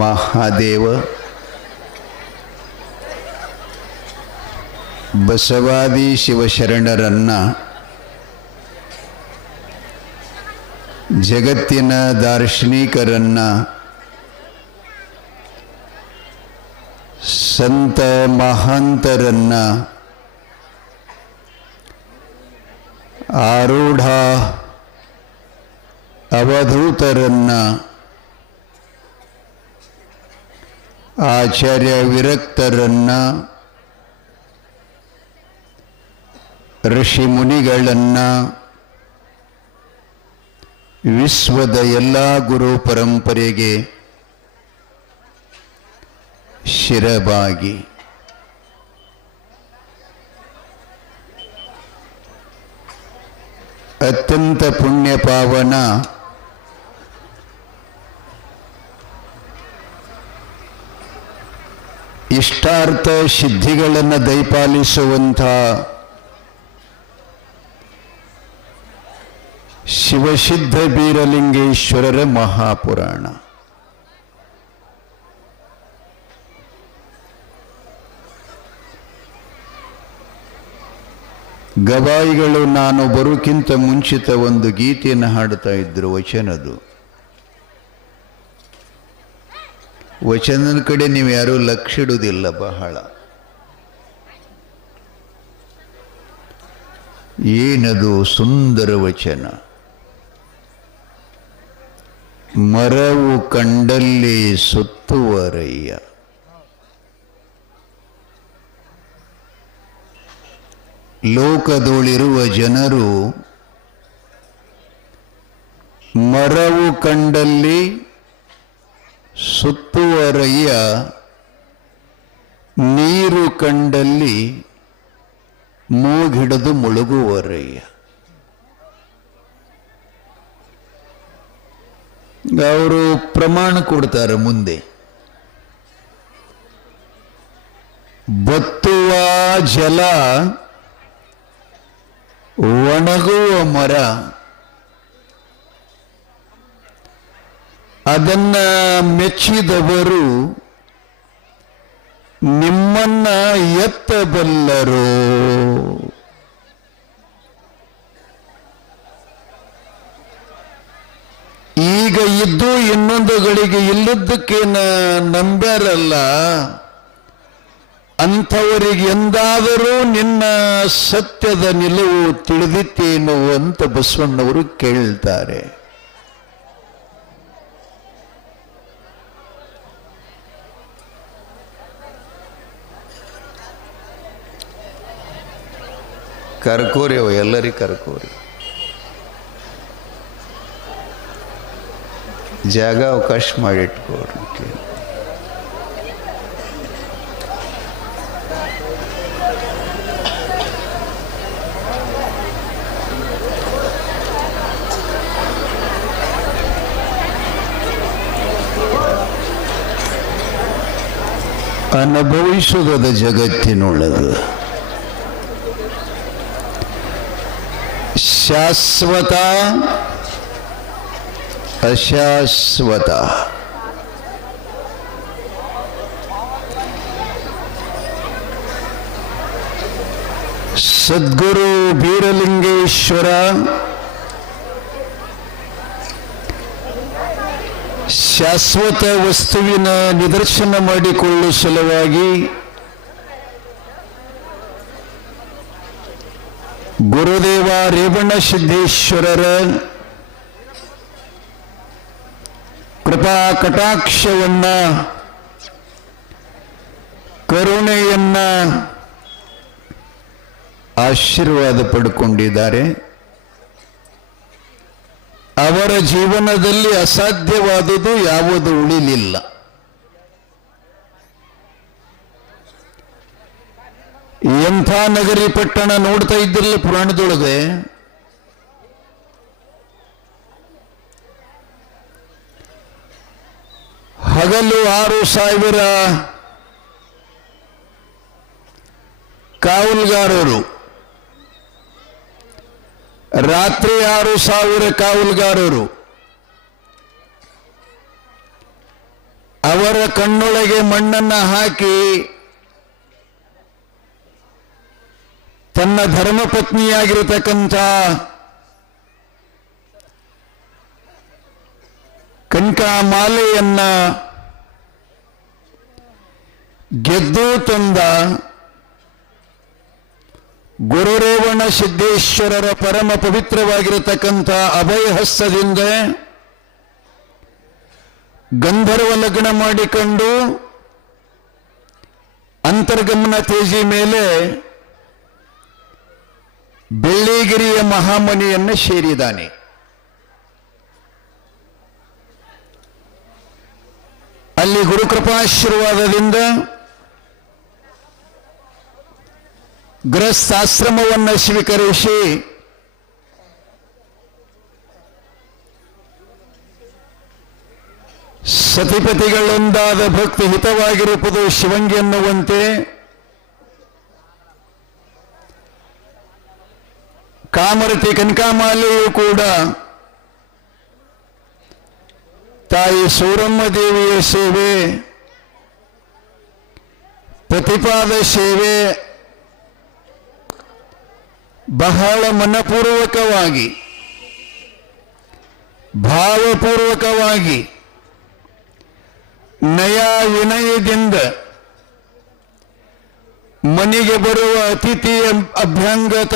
ಮಹಾದೇವ ಬಸವಾದಿ ಶಿವಶರಣರನ್ನ ಜಗತ್ತಿನ ದಾರ್ಶನಿಕರನ್ನ ಸಂತ ಮಹಾಂತರನ್ನ ಆರೂಢ ಅವಧೂತರನ್ನ ಆಚಾರ್ಯ ವಿರಕ್ತರನ್ನ ಋಷಿ ಮುನಿಗಳನ್ನ ವಿಶ್ವದ ಎಲ್ಲ ಗುರು ಪರಂಪರೆಗೆ ಶಿರಬಾಗಿ ಅತ್ಯಂತ ಪುಣ್ಯ ಪಾವನ ಇಷ್ಟಾರ್ಥ ಸಿದ್ಧಿಗಳನ್ನು ದಯಪಾಲಿಸುವಂಥ ಶಿವಸಿದ್ಧ ಬೀರಲಿಂಗೇಶ್ವರರ ಮಹಾಪುರಾಣ. ಗವಾಯಿಗಳು ನಾನು ಬರೋಕ್ಕಿಂತ ಮುಂಚಿತ ಒಂದು ಗೀತೆಯನ್ನು ಹಾಡ್ತಾ ಇದ್ರು. ವಚನದ ಕಡೆ ನೀವು ಯಾರೂ ಲಕ್ಷ್ಯ ಇಡುವುದಿಲ್ಲ ಬಹಳ. ಏನದು ಸುಂದರ ವಚನ. ಮರವು ಕಂಡಲ್ಲಿ ಸುತ್ತುವರಯ್ಯ, ಲೋಕದೊಳಿರುವ ಜನರು ಮರವು ಕಂಡಲ್ಲಿ ಸುತ್ತುವರಯ್ಯ, ನೀರು ಕಂಡಲ್ಲಿ ಮೂಗಿಡಿದು ಮುಳುಗುವರಯ್ಯ. ಅವರು ಪ್ರಮಾಣ ಕೊಡ್ತಾರೆ ಮುಂದೆ. ಬತ್ತುವ ಜಲ, ಒಣಗುವ ಮರ, ಅದನ್ನ ಮೆಚ್ಚಿದವರು ನಿಮ್ಮನ್ನ ಎತ್ತಬಲ್ಲರು. ಈಗ ಇದ್ದು ಇನ್ನೊಂದು ಗಳಿಗೆ ಇಲ್ಲದಕ್ಕೆ ನಂಬ್ಯಾರಲ್ಲ, ಅಂಥವರಿಗೆ ಎಂದಾದರೂ ನಿನ್ನ ಸತ್ಯದ ನಿಲುವು ತಿಳಿದಿತ್ತೇನು ಅಂತ ಬಸವಣ್ಣವರು ಕೇಳ್ತಾರೆ. ಕರ್ಕೋರಿ ಅವ ಎಲ್ಲರಿಗೆ ಕರ್ಕೋರಿ. ಜಾಗ ಅವಕಾಶ ಮಾಡಿಟ್ಕೋರಿ. ಅನುಭವಿಸುವುದ ಜಗತ್ತಿನೊಳಗೆ ಶಾಶ್ವತ ಅಶಾಶ್ವತ. ಸದ್ಗುರು ಬೀರಲಿಂಗೇಶ್ವರ ಶಾಶ್ವತ ವಸ್ತುವಿನ ನಿದರ್ಶನ ಮಾಡಿಕೊಳ್ಳುವ ಸಲುವಾಗಿ ಗುರುದೇವ ರೇವಣ ಸಿದ್ದೇಶ್ವರರ ಕೃಪಾ ಕಟಾಕ್ಷವನ್ನ, ಕರುಣೆಯನ್ನ ಆಶೀರ್ವಾದ ಪಡ್ಕೊಂಡಿದ್ದಾರೆ. ಅವರ ಜೀವನದಲ್ಲಿ ಅಸಾಧ್ಯವಾದುದು ಯಾವುದು ಉಳಿಲಿಲ್ಲ. ಎಂಥ ನಗರಿ ಪಟ್ಟಣ ನೋಡ್ತಾ ಇದ್ದಿರಲಿಲ್ಲ ಪುರಾಣದೊಳಗೆ. ಹಗಲು 6,000 ಕಾವಲುಗಾರರು, ರಾತ್ರಿ 6,000 ಕಾವಲುಗಾರರು. ಅವರ ಕಣ್ಣೊಳಗೆ ಮಣ್ಣನ್ನು ಹಾಕಿ ತನ್ನ ಧರ್ಮಪತ್ನಿಯಾಗಿರತಕ್ಕಂಥ ಕನಕಾಮಾಲೆಯನ್ನ ಗೆದ್ದು ತಂದ ಗುರುರೇವಣ ಸಿದ್ದೇಶ್ವರರ ಪರಮ ಪವಿತ್ರವಾಗಿರತಕ್ಕಂಥ ಅಭಯಹಸ್ತದಿಂದ ಗಂಧರ್ವ ಲಗ್ನ ಮಾಡಿಕೊಂಡು ಅಂತರ್ಗಮನ ತೇಜಿ ಮೇಲೆ ಬೆಳ್ಳಿಗಿರಿಯ ಮಹಾಮನಿಯನ್ನು ಸೇರಿದ್ದಾನೆ. ಅಲ್ಲಿ ಗುರುಕೃಪಾಶೀರ್ವಾದದಿಂದ ಗೃಹಸ್ಥಾಶ್ರಮವನ್ನು ಸ್ವೀಕರಿಸಿ ಸತಿಪತಿಗಳೊಂದಾದ ಭಕ್ತಿ ಹಿತವಾಗಿರುವುದು ಶಿವಂಗಿ ಎನ್ನುವಂತೆ ಕಾಮರತಿ ಕನಕಾಮಾಲೆಯೂ ಕೂಡ ತಾಯಿ ಸೂರಮ್ಮ ದೇವಿಯ ಸೇವೆ, ಪ್ರತಿಪಾದ ಸೇವೆ ಬಹಳ ಮನಪೂರ್ವಕವಾಗಿ ಭಾವಪೂರ್ವಕವಾಗಿ ನಯ ವಿನಯದಿಂದ ಮನೆಗೆ ಬರುವ ಅತಿಥಿಯ ಅಭ್ಯಂಗತ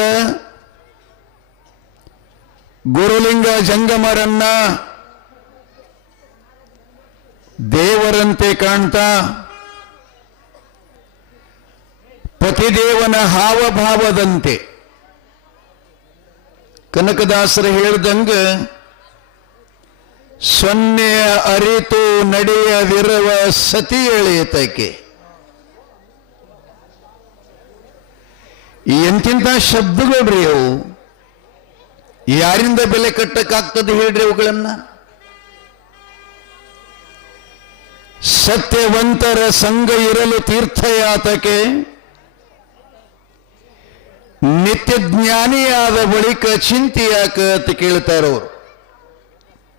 ಗುರುಲಿಂಗ ಜಂಗಮರನ್ನ ದೇವರಂತೆ ಕಾಣ್ತಾ ಪತಿದೇವನ ಹಾವಭಾವದಂತೆ ಕನಕದಾಸರು ಹೇಳಿದಂಗ ಸೊನ್ನೆ ಅರಿತು ನಡೆಯದಿರುವ ಸತಿ ಎಳೆಯತಕ್ಕೆ. ಎಂತಿಂತ ಶಬ್ದಗಳ್ರಿ ಅವು, ಯಾರಿಂದ ಬೆಲೆ ಕಟ್ಟಕ್ಕಾಗ್ತದೆ ಹೇಳ್ರಿ ಅವುಗಳನ್ನ? ಸತ್ಯವಂತರ ಸಂಘ ಇರಲು ತೀರ್ಥಯಾತಕ್ಕೆ, ನಿತ್ಯ ಜ್ಞಾನಿಯಾದ ಬಳಿಕ ಚಿಂತೆಯಾಕ ಅಂತ ಕೇಳ್ತಾರವರು.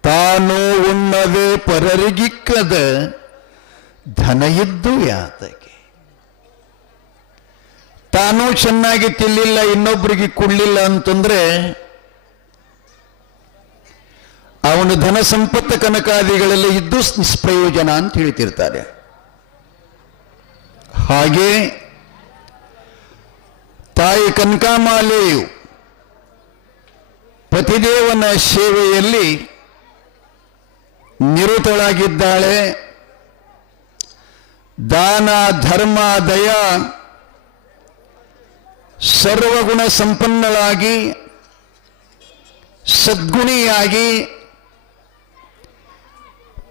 ತಾನು ಉಣ್ಣದೆ ಪರರಿಗಿಕ್ಕದ ಧನ ಇದ್ದು ಯಾತಕ್ಕೆ. ತಾನೂ ಚೆನ್ನಾಗಿ ತಿನ್ಲಿಲ್ಲ, ಇನ್ನೊಬ್ಬರಿಗೆ ಕೊಡ್ಲಿಲ್ಲ ಅಂತಂದ್ರೆ ಅವನು ಧನ ಸಂಪತ್ತು ಕನಕಾದಿಗಳಲ್ಲಿ ಇದ್ದು ನಿಷ್ಪ್ರಯೋಜನ ಅಂತ ಹೇಳ್ತಿರ್ತಾರೆ. ಹಾಗೆ ತಾಯಿ ಕನಕಾಮಾಲೆಯು ಪತಿದೇವನ ಸೇವೆಯಲ್ಲಿ ನಿರತಳಾಗಿದ್ದಾಳೆ. ದಾನ ಧರ್ಮ ದಯ ಸರ್ವಗುಣ ಸಂಪನ್ನಳಾಗಿ ಸದ್ಗುಣಿಯಾಗಿ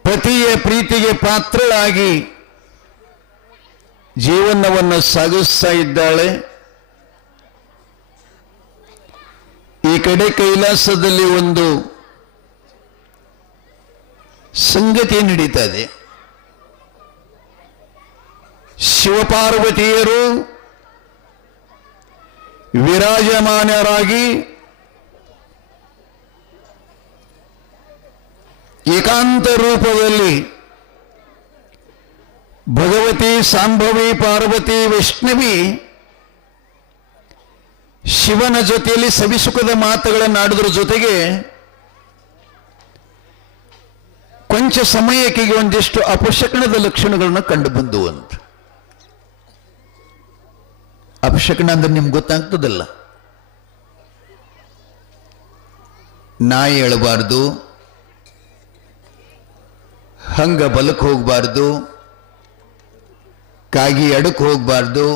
ಪತಿಯ ಪ್ರೀತಿಗೆ ಪಾತ್ರಳಾಗಿ ಜೀವನವನ್ನು ಸಾಗಿಸ್ತಾ ಇದ್ದಾಳೆ. ಈ ಕಡೆ ಕೈಲಾಸದಲ್ಲಿ ಒಂದು ಸಂಗತಿ ನಡೀತದೆ. ಶಿವಪಾರ್ವತಿಯರು ವಿರಾಜಮಾನರಾಗಿ ಏಕಾಂತ ರೂಪದಲ್ಲಿ ಭಗವತಿ, ಸಾಂಭವಿ, ಪಾರ್ವತಿ, ವೈಷ್ಣವಿ ಶಿವನ ಜೊತೆಯಲ್ಲಿ ಸವಿಸುಖದ ಮಾತುಗಳನ್ನಾಡುವುದರ ಜೊತೆಗೆ ಕೊಂಚ ಸಮಯಕ್ಕೆ ಒಂದಿಷ್ಟು ಅಪಶಕನದ ಲಕ್ಷಣಗಳನ್ನು ಕಂಡು ಬಂದುವಂತ. ಅಪಶಕನ ಅಂದ್ರೆ ನಿಮ್ಗೆ ಗೊತ್ತಾಗ್ತದಲ್ಲ, ನಾಯಿ ಎಳಬಾರ್ದು, ಹಂಗ ಬಲಕ್ಕೆ ಹೋಗಬಾರ್ದು, ಕಾಗಿ ಎಡಕ್ಕೆ ಹೋಗಬಾರ್ದು,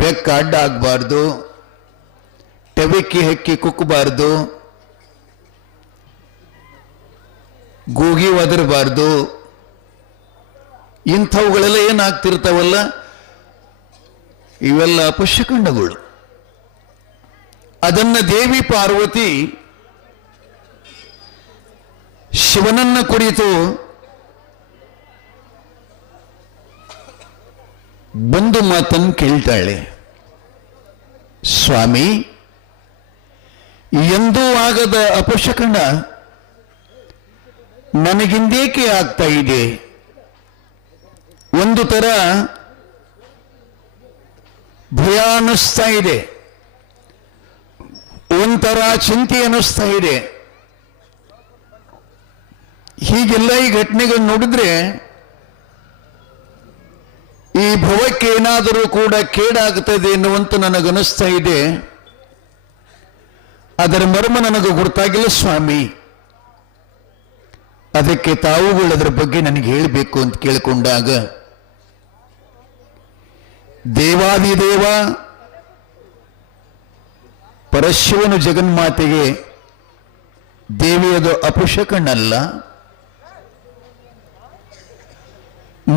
ಬೆಕ್ಕ ಅಡ್ಡ ಆಗಬಾರ್ದು, ಟೆವಿಕ್ಕಿ ಹಕ್ಕಿ ಕುಕ್ಕಬಾರ್ದು, ಗೂಗಿ ಒದರಬಾರ್ದು. ಇಂಥವುಗಳೆಲ್ಲ ಏನಾಗ್ತಿರ್ತಾವಲ್ಲ, ಇವೆಲ್ಲ ಅಪಶಕನಗಳು. ಅದನ್ನ ದೇವಿ ಪಾರ್ವತಿ ಶಿವನನ್ನ ಕುರಿತು ಬಂದು ಮಾತನ್ನು ಕೇಳ್ತಾಳೆ. ಸ್ವಾಮಿ, ಎಂದೂ ಆಗದ ಅಪಶಕನ ನನಗಿಂದೇಕೆ ಆಗ್ತಾ ಇದೆ? ಒಂದು ತರ ಭಯ ಅನ್ನಿಸ್ತಾ ಇದೆ, ಒಂಥರ ಚಿಂತೆ ಅನ್ನಿಸ್ತಾ ಇದೆ. ಹೀಗೆಲ್ಲ ಈ ಘಟನೆಗಳು ನೋಡಿದ್ರೆ ಈ ಭವಕ್ಕೆ ಏನಾದರೂ ಕೂಡ ಕೇಡಾಗುತ್ತದೆ ಎನ್ನುವಂತ ನನಗನ್ನಿಸ್ತಾ ಇದೆ. ಅದರ ಮರ್ಮ ನನಗೆ ಗೊತ್ತಾಗಿಲ್ಲ ಸ್ವಾಮಿ. ಅದಕ್ಕೆ ತಾವುಗಳು ಅದರ ಬಗ್ಗೆ ನನಗೆ ಹೇಳಬೇಕು ಅಂತ ಕೇಳಿಕೊಂಡಾಗ ದೇವಾದಿದೇವ ಪರಶಿವನು ಜಗನ್ಮಾತೆಗೆ ದೇವಿಯದು ಅಪಶಕನಲ್ಲ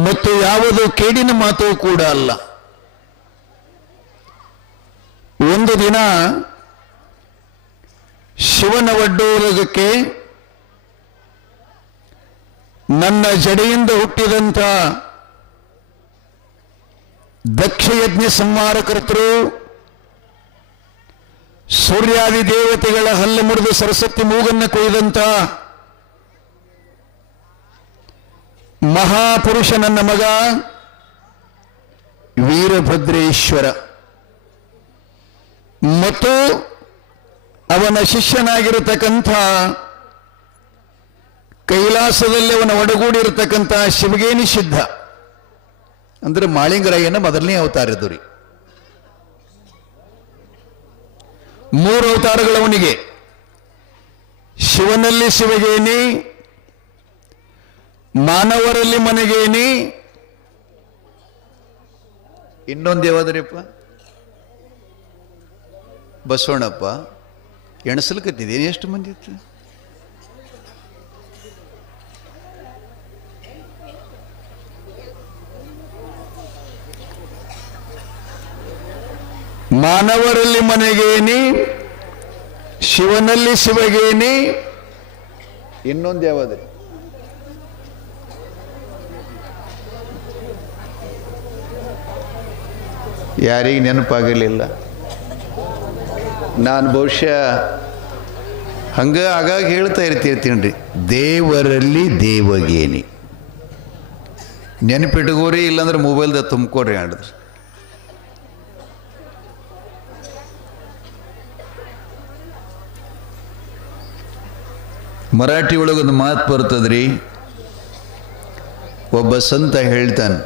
ಮತ್ತು ಯಾವುದು ಕೇಡಿನ ಮಾತು ಕೂಡ ಅಲ್ಲ. ಒಂದು ದಿನ ಶಿವನ ಒಡ್ಡೋಲಗಕ್ಕೆ ನನ್ನ ಜಡೆಯಿಂದ ಹುಟ್ಟಿದಂಥ ದಕ್ಷಯಜ್ಞ ಸಂಹಾರಕರ್ತರು ಸೂರ್ಯಾದಿ ದೇವತೆಗಳ ಹಲ್ಲು ಮುರಿದು ಸರಸ್ವತಿ ಮೂಗನ್ನು ಕೊಯ್ದಂಥ ಮಹಾಪುರುಷ ನನ್ನ ಮಗ ವೀರಭದ್ರೇಶ್ವರ ಮತ್ತು ಅವನ ಶಿಷ್ಯನಾಗಿರತಕ್ಕಂಥ ಕೈಲಾಸದಲ್ಲಿ ಅವನ ಒಡಗೂಡಿರತಕ್ಕಂಥ ಶಿವಗೇನಿ ಸಿದ್ಧ ಅಂದ್ರೆ ಮಾಳಿಂಗರಾಯನ ಮೊದಲನೇ ಅವತಾರ ಇದು ರೀ. 3 ಅವತಾರಗಳವನಿಗೆ, ಶಿವನಲ್ಲಿ ಶಿವಗೇನಿ, ಮಾನವರಲ್ಲಿ ಮನಗೇನಿ, ಇನ್ನೊಂದು ಯಾವ್ದ್ರಿಪ್ಪ ಬಸವಣ್ಣಪ್ಪ. ಎಣಸಲ್ಕತ್ತಿದ್ದೇನೆ ಎಷ್ಟು ಮಂದಿ ಇತ್ತು? ಮಾನವರಲ್ಲಿ ಮನೆಗೇನಿ, ಶಿವನಲ್ಲಿ ಶಿವಗೇನಿ, ಇನ್ನೊಂದು ಯಾವ್ದ್ರಿ? ಯಾರಿಗೆ ನೆನಪಾಗಲಿಲ್ಲ. ನಾನು ಬಹುಶಃ ಆಗಾಗ ಹೇಳ್ತಾ ಇರ್ತೀನಿ ರೀ, ದೇವರಲ್ಲಿ ದೇವಗೇನಿ. ನೆನಪಿಟ್ಕೋರಿ, ಇಲ್ಲಾಂದ್ರೆ ಮೊಬೈಲ್ದಾಗ ತುಂಬ್ಕೋರಿ ಆಡಿದ್ರಿ. ಮರಾಠಿ ಒಳಗೊಂದು ಮಾತು ಬರ್ತದ್ರಿ. ಒಬ್ಬ ಸಂತ ಹೇಳ್ತಾನೆ,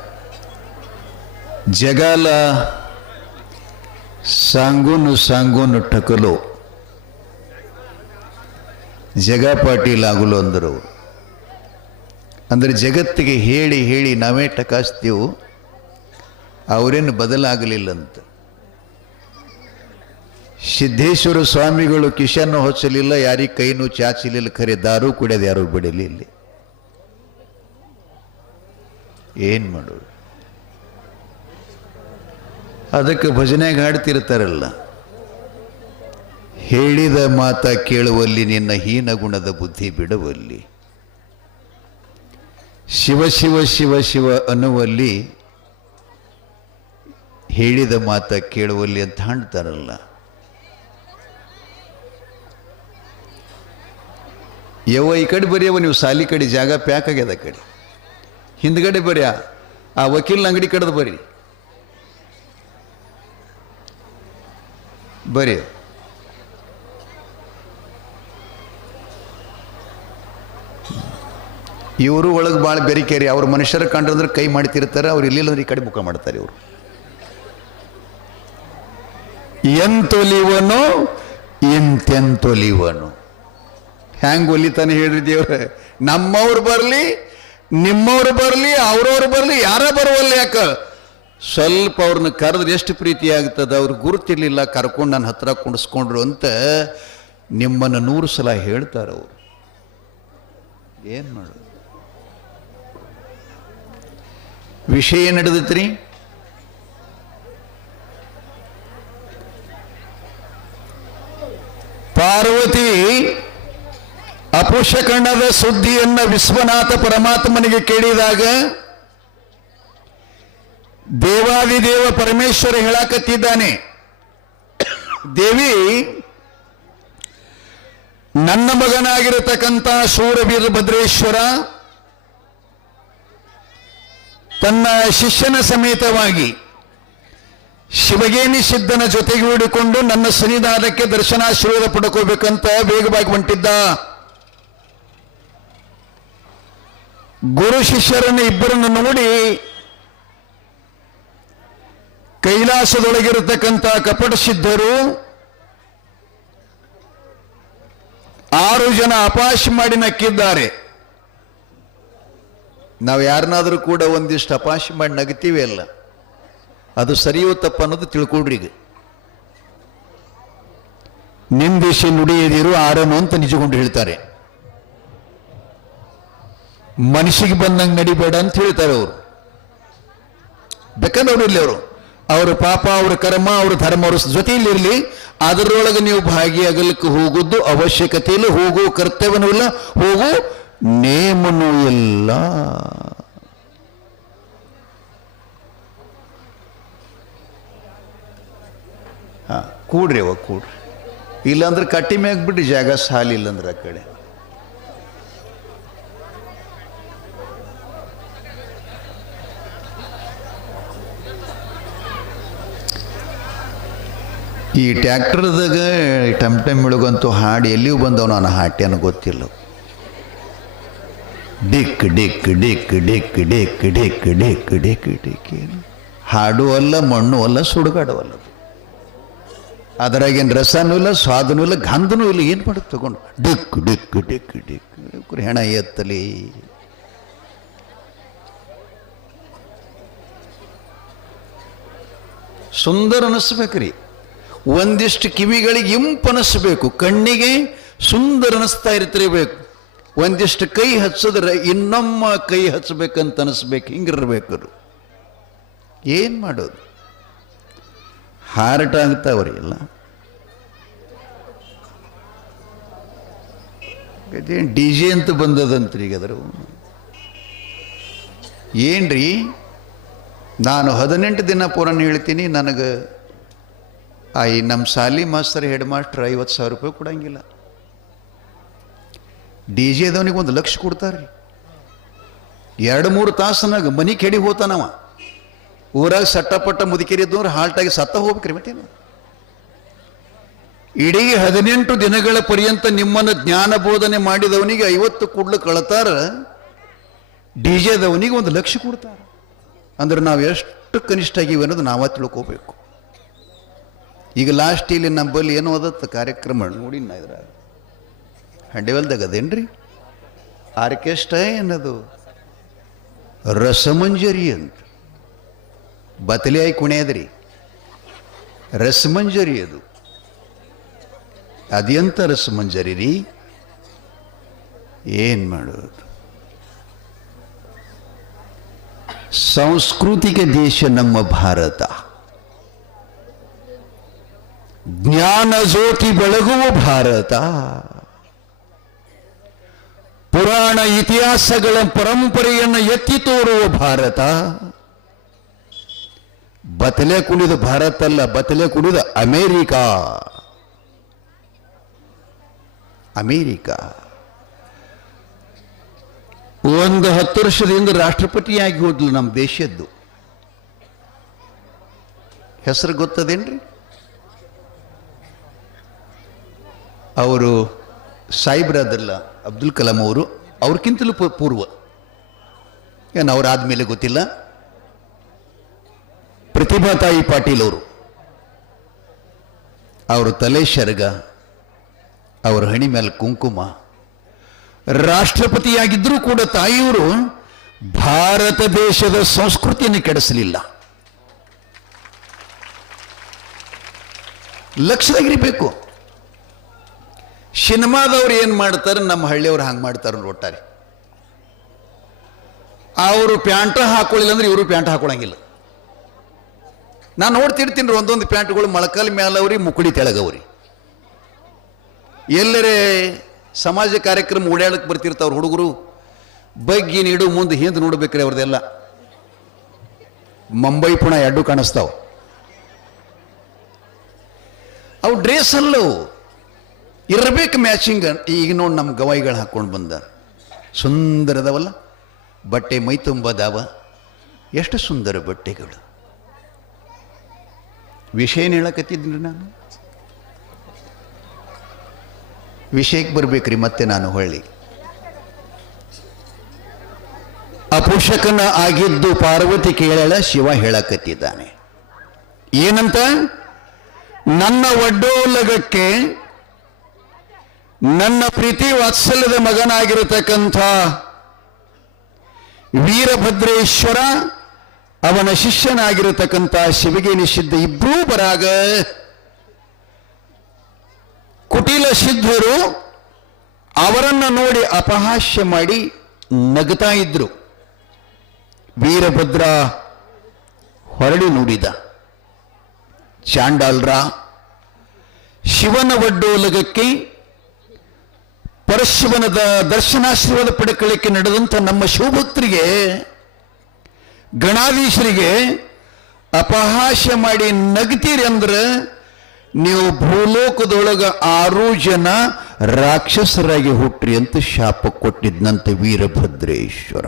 ಜಗಾಲ सांगून सांगून ठकलो ಜಗಪಾಟೀಲಾಗಲು ಅಂದರು. ಅಂದರೆ ಜಗತ್ತಿಗೆ ಹೇಳಿ ಹೇಳಿ ನಾವೇ ಟಕಾಸ್ತೀವು, ಅವರೇನು ಬದಲಾಗಲಿಲ್ಲಂತ. ಸಿದ್ದೇಶ್ವರ ಸ್ವಾಮಿಗಳು ಕಿಶನ್ನು ಹೊಚ್ಚಲಿಲ್ಲ, ಯಾರಿಗೆ ಕೈನೂ ಚಾಚಲಿಲ್ಲ, ಖರೆ ದಾರು ಕುಡಿಯೋದು ಯಾರು ಬಿಡಲಿಲ್ಲ. ಏನು ಮಾಡೋದು? ಅದಕ್ಕೆ ಭಜನೆಗೆ ಹಾಡ್ತಿರ್ತಾರಲ್ಲ, ಹೇಳಿದ ಮಾತ ಕೇಳುವಲ್ಲಿ ನಿನ್ನ ಹೀನ ಗುಣದ ಬುದ್ಧಿ ಬಿಡುವಲ್ಲಿ, ಶಿವ ಶಿವ ಶಿವ ಶಿವ ಅನ್ನುವಲ್ಲಿ ಹೇಳಿದ ಮಾತ ಕೇಳುವಲ್ಲಿ ಅಂತ ಹಾಡ್ತಾರಲ್ಲ. ಯವ್ವ ಈ ಕಡೆ ಬರೆಯವ, ನೀವು ಸಾಲಿ ಕಡೆ ಜಾಗ ಪ್ಯಾಕ್ ಆಗ್ಯದ, ಕಡೆ ಹಿಂದ್ಗಡೆ ಬರೆಯ, ಆ ವಕೀಲನ ಅಂಗಡಿ ಕಡೆದು ಬರೀ ಬರೀ. ಇವರು ಒಳಗೆ ಭಾಳ ಬೆರಿಕೇರಿ, ಅವ್ರ ಮನುಷ್ಯರ ಕಂಡ್ರಂದ್ರೆ ಕೈ ಮಾಡ್ತಿರ್ತಾರೆ, ಅವ್ರು ಇಲ್ಲಿಲ್ಲ ಅಂದ್ರೆ ಈ ಕಡೆ ಮುಖ ಮಾಡ್ತಾರೆ. ಇವರು ಎಂತೊಲಿವನು ಇಂತೆಂತೊಲಿವನು, ಹ್ಯಾಂಗ ಒಲಿತಾನೆ ಹೇಳ್ರಿ ದೇವ್ರ. ನಮ್ಮವ್ರು ಬರಲಿ, ನಿಮ್ಮವ್ರು ಬರಲಿ, ಅವ್ರವ್ರು ಬರಲಿ, ಯಾರ ಬರುವಲ್ಲ. ಯಾಕ ಸ್ವಲ್ಪ ಅವ್ರನ್ನ ಕರೆದ್ರೆ ಎಷ್ಟು ಪ್ರೀತಿ ಆಗ್ತದೆ. ಅವ್ರು ಗುರುತಿರ್ಲಿಲ್ಲ, ಕರ್ಕೊಂಡು ನನ್ನ ಹತ್ರ ಕುಣಿಸ್ಕೊಂಡ್ರು ಅಂತ ನಿಮ್ಮನ್ನು 100 ಸಲ ಹೇಳ್ತಾರೆ ಅವರು. ಏನು ಮಾಡೋದು? ವಿಷಯ ನಡೆದತ್ರಿ. ಪಾರ್ವತಿ ಅಪುಷಕಣ್ಣದ ಸುದ್ದಿಯನ್ನ ವಿಶ್ವನಾಥ ಪರಮಾತ್ಮನಿಗೆ ಕೇಳಿದಾಗ ದೇವಾದಿದೇವ ಪರಮೇಶ್ವರ ಹೇಳಾಕತ್ತಿದ್ದಾನೆ, ದೇವಿ ನನ್ನ ಮಗನಾಗಿರತಕ್ಕಂಥ ಶೂರವೀರ ಭದ್ರೇಶ್ವರ ತನ್ನ ಶಿಷ್ಯನ ಸಮೇತವಾಗಿ ಶಿವಗೇನಿ ಸಿದ್ಧನ ಜೊತೆಗೆ ಹೂಡಿಕೊಂಡು ನನ್ನ ಸನ್ನಿಧಾನಕ್ಕೆ ದರ್ಶನಾಶೀರ್ವಾದ ಪಡ್ಕೋಬೇಕಂತ ವೇಗವಾಗಿ ಹೊಂಟಿದ್ದ. ಗುರು ಶಿಷ್ಯರನ್ನು ಇಬ್ಬರನ್ನು ನೋಡಿ ಕೈಲಾಸದೊಳಗಿರತಕ್ಕಂಥ ಕಪಟ ಸಿದ್ಧರು 6 ಜನ ಅಪಾಶಿ ಮಾಡಿ ನಕ್ಕಿದ್ದಾರೆ. ನಾವು ಯಾರನ್ನಾದರೂ ಕೂಡ ಒಂದಿಷ್ಟು ಅಪಾಶಿ ಮಾಡಿ ನಗ್ತೀವಿ ಅಲ್ಲ, ಅದು ಸರಿಯೋ ತಪ್ಪ ಅನ್ನೋದು ತಿಳ್ಕೊಡ್ರಿ. ಈಗ ನಿಂದಿಸಿ ನುಡಿಯದಿರು ಆರನು ಅಂತ ನಿಜಗೊಂಡು ಹೇಳ್ತಾರೆ. ಮನಸ್ಸಿಗೆ ಬಂದಂಗೆ ನಡಿಬೇಡ ಅಂತ ಹೇಳ್ತಾರೆ ಅವರು. ಬೇಕಾದ್ರೆ ಅವರು ಇರಲಿ, ಅವರ ಪಾಪ, ಅವರ ಕರ್ಮ, ಅವರ ಧರ್ಮ ಅವ್ರ ಜೊತೆಯಲ್ಲಿರಲಿ. ಅದರೊಳಗೆ ನೀವು ಭಾಗಿಯಾಗಲಿಕ್ಕೆ ಹೋಗುವುದು ಅವಶ್ಯಕತೆ ಇಲ್ಲ, ಹೋಗೋ ಕರ್ತವ್ಯನೂ ಇಲ್ಲ, ಹೋಗೋ ನೇಮನೂ ಇಲ್ಲ. ಕೂಡ್ರಿ ಕೂಡ್ರಿ, ಇಲ್ಲಾಂದ್ರೆ ಕಟ್ಟಿ ಮ್ಯಾಗ ಬಿಡ್ರಿ, ಜಾಗ ಸಾಲಿಲ್ಲ ಅಂದ್ರೆ ಆ ಕಡೆ. ಈ ಟ್ಯಾಕ್ಟರ್ದಾಗ ಟಮ್ ಮಿಳಗಂತೂ ಹಾಡು ಎಲ್ಲಿಯೂ ಬಂದವ, ನಾನು ಹಾಟಿ ಅನ್ನೋ ಗೊತ್ತಿಲ್ಲ. ಡಿಕ್ ಡಿಕ್ ಡಿಕ್ ಡಿಕ್ ಡಿಕ್ ಡಿಕ್ ಡಿಕ್ ಡಿಕ್ ಡಿಕ್ ಏನು ಹಾಡು ಅಲ್ಲ, ಮಣ್ಣು ಅಲ್ಲ, ಸುಡುಗಾಡು ಅಲ್ಲ. ಅದರಾಗೇನು ರಸನೂ ಇಲ್ಲ, ಸ್ವಾದನೂ ಇಲ್ಲ, ಗಂಧನೂ ಇಲ್ಲ. ಏನು ಮಾಡೋದು ತಗೊಂಡು ಡಿಕ್ ಡಿಕ್ ಡಿಕ್ ಡಿಕ್ ಹೆಣ ಎತ್ತಲಿ. ಸುಂದರ ಅನಿಸ್ಬೇಕ್ರಿ. ಒಂದಿಷ್ಟು ಕಿವಿಗಳಿಗೆ ಇಂಪನಿಸ್ಬೇಕು, ಕಣ್ಣಿಗೆ ಸುಂದರ ಅನಿಸ್ತಾ ಇರ್ತಿರ್ಬೇಕು. ಒಂದಿಷ್ಟು ಕೈ ಹಚ್ಚಿದ್ರೆ ಇನ್ನೊಮ್ಮ ಕೈ ಹಚ್ಚಬೇಕಂತ ಅನಿಸ್ಬೇಕು. ಹಿಂಗಿರ್ಬೇಕು. ಏನು ಮಾಡೋದು? ಹಾರ್ಟ್ ಆಗ್ತಾವ್ರಿ ಎಲ್ಲ. ಡಿ ಜೆ ಅಂತ ಬಂದದಂತ್ರಿ ಈಗ. ಅದ್ರ ಏನ್ರಿ, ನಾನು 18 ದಿನ ಪೂರನ್ ಹೇಳ್ತೀನಿ, ನನಗೆ ಈ ನಮ್ಮ ಶಾಲಿ ಮಾಸ್ತರ್ ಹೆಡ್ ಮಾಸ್ಟರ್ 50,000 ರೂಪಾಯಿ ಕೊಡಂಗಿಲ್ಲ. ಡಿ ಜೆ ಅದವನಿಗೆ 1 ಲಕ್ಷ ಕೊಡ್ತಾರೆ. 2-3 ತಾಸನಾಗ ಮನೆ ಕೆಡಿ ಹೋತಾನವ. ಊರಾಗ ಸಟ್ಟಪಟ್ಟ ಮುದುಕಿರಿದ್ದವ್ರು ಹಾಲ್ಟಾಗಿ ಸತ್ತ ಹೋಗ್ಬೇಕ್ರಿ. ಮತ್ತೇನು, ಇಡೀ 18 ದಿನಗಳ ಪರ್ಯಂತ ನಿಮ್ಮನ್ನು ಜ್ಞಾನ ಬೋಧನೆ ಮಾಡಿದವನಿಗೆ 50 ಕೊಡ್ಲು ಕಳತಾರ. ಡಿ ಜೆದವನಿಗೆ 1 ಲಕ್ಷ ಕೊಡ್ತಾರ. ಅಂದ್ರೆ ನಾವು ಎಷ್ಟು ಕನಿಷ್ಠ ಆಗಿವೆ ಅನ್ನೋದು ನಾವ ತಿಳ್ಕೋಬೇಕು. ಈಗ ಲಾಸ್ಟ್ ಇಲ್ಲಿ ನಮ್ಮಲ್ಲಿ ಏನೋ ಅದತ್ತು ಕಾರ್ಯಕ್ರಮ ನೋಡಿ, ನಾ ಇದ್ರಾಗ ಹಂಡೆವಲ್ದಾಗ ಅದೇನ್ರಿ ಆರ್ಕೆಸ್ಟ್ರಾ ಏನದು ರಸಮಂಜರಿ ಅಂತ ಬತಲಿ ಆಗಿ ಕುಣಿಯದ್ರಿ. ರಸಮಂಜರಿ ಅದು. ಅದೆಂತ ರಸಮಂಜರಿ ರೀ, ಏನ್ ಮಾಡೋದು? ಸಾಂಸ್ಕೃತಿಕ ದೇಶ ನಮ್ಮ ಭಾರತ. ಜ್ಞಾನ ಜ್ಯೋತಿ ಬೆಳಗುವ ಭಾರತ. ಪುರಾಣ ಇತಿಹಾಸಗಳ ಪರಂಪರೆಯನ್ನು ಎತ್ತಿ ತೋರುವ ಭಾರತ. ಬತಲೆ ಕುಡಿದ ಭಾರತ ಅಲ್ಲ, ಬತಲೆ ಕುಡಿದ ಅಮೇರಿಕಾ. ಅಮೇರಿಕಾ ಒಂದು 10 ವರ್ಷದಿಂದ ರಾಷ್ಟ್ರಪತಿಯಾಗಿ ಹೋದ್ಲು ನಮ್ಮ ದೇಶದ್ದು. ಹೆಸರು ಗೊತ್ತದೇನ್ರಿ? ಅವರು ಸಾಯಿಬ್ರದಲ್ಲ, ಅಬ್ದುಲ್ ಕಲಾಂ ಅವರು. ಅವ್ರಕ್ಕಿಂತಲೂ ಪೂರ್ವ, ಏನು ಅವರಾದ್ಮೇಲೆ ಗೊತ್ತಿಲ್ಲ. ಪ್ರತಿಭಾ ತಾಯಿ ಪಾಟೀಲ್ ಅವರು ತಲೆ ಶರ್ಗ, ಅವರ ಹಣಿ ಮೇಲೆ ಕುಂಕುಮ. ರಾಷ್ಟ್ರಪತಿಯಾಗಿದ್ದರೂ ಕೂಡ ತಾಯಿಯವರು ಭಾರತ ದೇಶದ ಸಂಸ್ಕೃತಿಯನ್ನು ಕೆಡಿಸಲಿಲ್ಲ. ಲಕ್ಷದಾಗಿರಬೇಕು. ಸಿನಿಮಾದವ್ರು ಏನು ಮಾಡ್ತಾರೆ, ನಮ್ಮ ಹಳ್ಳಿಯವ್ರು ಹಂಗೆ ಮಾಡ್ತಾರೆ ಒಟ್ಟಾರೆ. ಅವರು ಪ್ಯಾಂಟ ಹಾಕೊಳ್ಳಿಲ್ಲ ಅಂದ್ರೆ ಇವರು ಪ್ಯಾಂಟ್ ಹಾಕೊಳ್ಳಂಗಿಲ್ಲ. ನಾನು ನೋಡ್ತಿರ್ತೀನಿ ರೀ, ಒಂದೊಂದು ಪ್ಯಾಂಟ್ಗಳು ಮೊಳಕಾಲ ಮ್ಯಾಲವ್ರಿ, ಮುಕುಡಿ ತೆಳಗವ್ರಿ. ಎಲ್ಲರೇ ಸಮಾಜ ಕಾರ್ಯಕ್ರಮ ಓಡಾಡಕ್ಕೆ ಬರ್ತಿರ್ತಾವ್ರು ಹುಡುಗರು, ಬಗ್ಗಿ ನೀಡು ಮುಂದೆ ಹಿಂದೆ ನೋಡ್ಬೇಕ್ರಿ. ಅವ್ರದ್ದೆಲ್ಲ ಮುಂಬೈ ಪುಣ ಎರಡು ಕಾಣಿಸ್ತಾವ. ಅವು ಡ್ರೆಸ್ ಅಲ್ಲವು, ಇರಬೇಕು ಮ್ಯಾಚಿಂಗ್. ಈಗ ನೋಡಿ ನಮ್ಮ ಗವಾಯಿಗಳು ಹಾಕ್ಕೊಂಡು ಬಂದ ಸುಂದರದವಲ್ಲ, ಬಟ್ಟೆ ಮೈ ತುಂಬ ಅದಾವ, ಎಷ್ಟು ಸುಂದರ ಬಟ್ಟೆಗಳು. ವಿಷಯ ಹೇಳಕತ್ತಿದ್ರಿ, ನಾನು ವಿಷಯಕ್ಕೆ ಬರ್ಬೇಕ್ರಿ. ಮತ್ತೆ ನಾನು ಹೊಳ್ಳಿ ಅಪೋಷಕನ ಆಗಿದ್ದು ಪಾರ್ವತಿ ಕೇಳಲ, ಶಿವ ಹೇಳಕತ್ತಿದ್ದಾನೆ ಏನಂತ? ನನ್ನ ಒಡ್ಡೋಲಗಕ್ಕೆ ನನ್ನ ಪ್ರೀತಿ ವಾತ್ಸಲ್ಯದ ಮಗನಾಗಿರತಕ್ಕಂಥ ವೀರಭದ್ರೇಶ್ವರ, ಅವನ ಶಿಷ್ಯನಾಗಿರತಕ್ಕಂಥ ಶಿವಗೆ ನಿಷಿದ್ಧ ಇಬ್ಬರೂ ಬರಾಗ ಕುಟಿಲ ಸಿದ್ಧರು ಅವರನ್ನು ನೋಡಿ ಅಪಹಾಸ್ಯ ಮಾಡಿ ನಗುತ್ತಾ ಇದ್ರು. ವೀರಭದ್ರ ಹೊರಳಿ ನುಡಿದ, ಚಾಂಡಾಲ್ರ, ಶಿವನ ಒಡ್ಡೋಲಗಕ್ಕೆ ಪರಶಿವನ ದರ್ಶನಾಶೀರ್ವಾದ ಪಡೆಕೊಳ್ಳಿಕ್ಕೆ ನಡೆದಂಥ ನಮ್ಮ ಶಿವಭಕ್ತರಿಗೆ, ಗಣಾಧೀಶರಿಗೆ ಅಪಹಾಸ್ಯ ಮಾಡಿ ನಗ್ತೀರಿ ಅಂದ್ರೆ ನೀವು ಭೂಲೋಕದೊಳಗ 6 ಜನ ರಾಕ್ಷಸರಾಗಿ ಹುಟ್ಟ್ರಿ ಅಂತ ಶಾಪ ಕೊಟ್ಟಿದ್ನಂತೆ ವೀರಭದ್ರೇಶ್ವರ.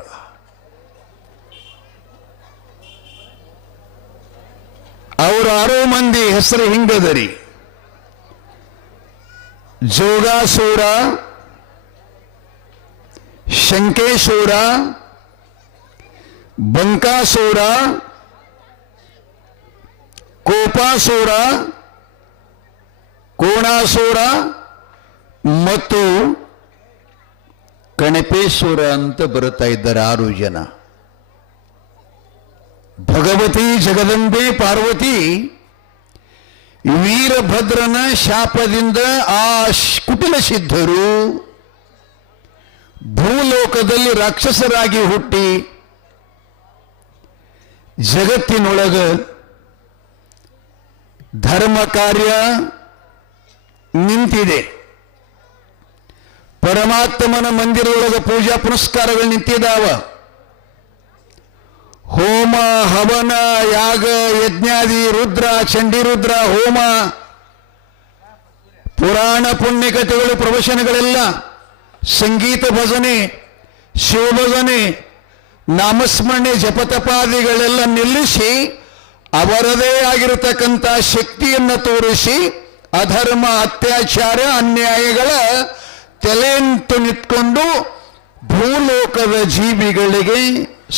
ಅವರು 6 ಮಂದಿ ಹೆಸರು ಹಿಂಗದರಿ: ಜೋಗಾಸೂರ, ಶಂಕೇಶೂರ, ಬಂಕಾಸೂರ, ಕೋಪಾಸೂರ, ಕೋಣಾಸೂರ ಮತ್ತು ಕಣಪೇಶ್ವರ ಅಂತ ಬರುತ್ತಾ ಇದ್ದಾರೆ 6 ಜನ. ಭಗವತಿ ಜಗದಂಬೆ ಪಾರ್ವತಿ ವೀರಭದ್ರನ ಶಾಪದಿಂದ ಆ ಕುಟಿಲ ಸಿದ್ಧರು ಭೂಲೋಕದಲ್ಲಿ ರಾಕ್ಷಸರಾಗಿ ಹುಟ್ಟಿ ಜಗತ್ತಿನೊಳಗ ಧರ್ಮ ಕಾರ್ಯ ನಿಂತಿದೆ. ಪರಮಾತ್ಮನ ಮಂದಿರದೊಳಗ ಪೂಜಾ ಪುನಸ್ಕಾರಗಳು ನಿಂತಿದ್ದಾವ. ಹೋಮ ಹವನ ಯಾಗ ಯಜ್ಞಾದಿ ರುದ್ರ ಚಂಡಿರುದ್ರ ಹೋಮ ಪುರಾಣ ಪುಣ್ಯಕಥೆಗಳು ಪ್ರವಚನಗಳೆಲ್ಲ, ಸಂಗೀತ ಭಜನೆ, ಶಿವಭಜನೆ, ನಾಮಸ್ಮರಣೆ, ಜಪತಪಾದಿಗಳೆಲ್ಲ ನಿಲ್ಲಿಸಿ ಅವರದೇ ಆಗಿರತಕ್ಕಂಥ ಶಕ್ತಿಯನ್ನು ತೋರಿಸಿ ಅಧರ್ಮ ಅತ್ಯಾಚಾರ ಅನ್ಯಾಯಗಳ ತಲೆಯಂತು ನಿಂತ್ಕೊಂಡು ಭೂಲೋಕದ ಜೀವಿಗಳಿಗೆ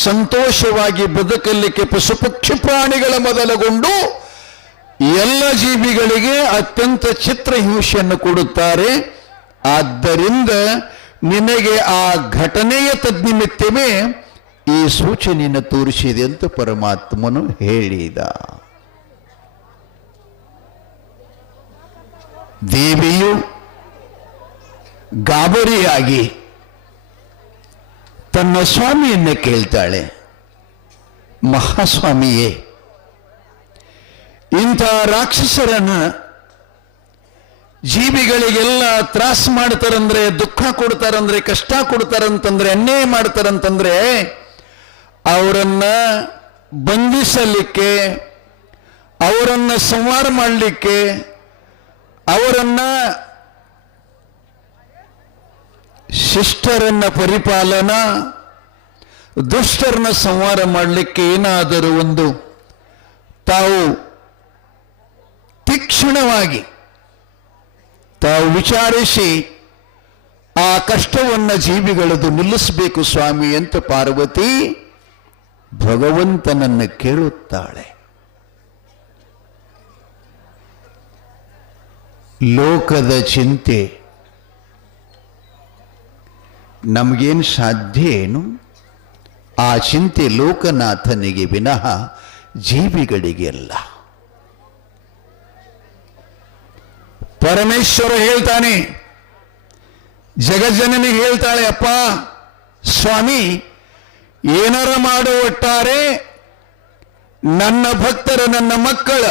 ಸಂತೋಷವಾಗಿ ಬದುಕಲಿಕ್ಕೆ ಪಶು ಪಕ್ಷಿ ಪ್ರಾಣಿಗಳ ಮೊದಲುಗೊಂಡು ಎಲ್ಲ ಜೀವಿಗಳಿಗೆ ಅತ್ಯಂತ ಚಿತ್ರಹಿಂಸೆಯನ್ನು ಕೊಡುತ್ತಾರೆ. ಆದ್ದರಿಂದ ನಿನಗೆ ಆ ಘಟನೆಯ ತದ್ನಿಮಿತ್ತವೇ ಈ ಸೂಚನೆಯನ್ನು ತೋರಿಸಿದೆ ಅಂತ ಪರಮಾತ್ಮನು ಹೇಳಿದ. ದೇವಿಯು ಗಾಬರಿಯಾಗಿ ತನ್ನ ಸ್ವಾಮಿಯನ್ನ ಕೇಳ್ತಾಳೆ, ಮಹಾಸ್ವಾಮಿಯೇ, ಇಂಥ ರಾಕ್ಷಸರನ್ನ ಜೀವಿಗಳಿಗೆಲ್ಲ ತ್ರಾಸ ಮಾಡ್ತಾರಂದ್ರೆ, ದುಃಖ ಕೊಡ್ತಾರಂದ್ರೆ, ಕಷ್ಟ ಕೊಡ್ತಾರಂತಂದ್ರೆ, ಅನ್ಯಾಯ ಮಾಡ್ತಾರಂತಂದ್ರೆ ಅವರನ್ನ ಬಂಧಿಸಲಿಕ್ಕೆ, ಅವರನ್ನ ಸಂಹಾರ ಮಾಡಲಿಕ್ಕೆ, ಅವರನ್ನ ಶಿಷ್ಟರನ್ನ ಪರಿಪಾಲನಾ, ದುಷ್ಟರನ್ನ ಸಂಹಾರ ಮಾಡಲಿಕ್ಕೆ ಏನಾದರೂ ಒಂದು ತಾವು ತೀಕ್ಷ್ಣವಾಗಿ ತಾವು ವಿಚಾರಿಸಿ ಆ ಕಷ್ಟವನ್ನು ಜೀವಿಗಳದು ನಿಲ್ಲಿಸಬೇಕು ಸ್ವಾಮಿ ಅಂತ ಪಾರ್ವತಿ ಭಗವಂತನನ್ನು ಕೇಳುತ್ತಾಳೆ. ಲೋಕದ ಚಿಂತೆ ನಮಗೇನು ಸಾಧ್ಯ ಏನು? ಆ ಚಿಂತೆ ಲೋಕನಾಥನಿಗೆ ವಿನಃ ಜೀವಿಗಳಿಗೆ ಅಲ್ಲ. ಪರಮೇಶ್ವರ ಹೇಳ್ತಾನೆ, ಜಗಜ್ಜನನಿಗೆ ಹೇಳ್ತಾಳೆ, ಅಪ್ಪ ಸ್ವಾಮಿ, ಏನಾರ ಮಾಡೋ ಒಟ್ಟಾರೆ ನನ್ನ ಭಕ್ತರ, ನನ್ನ ಮಕ್ಕಳ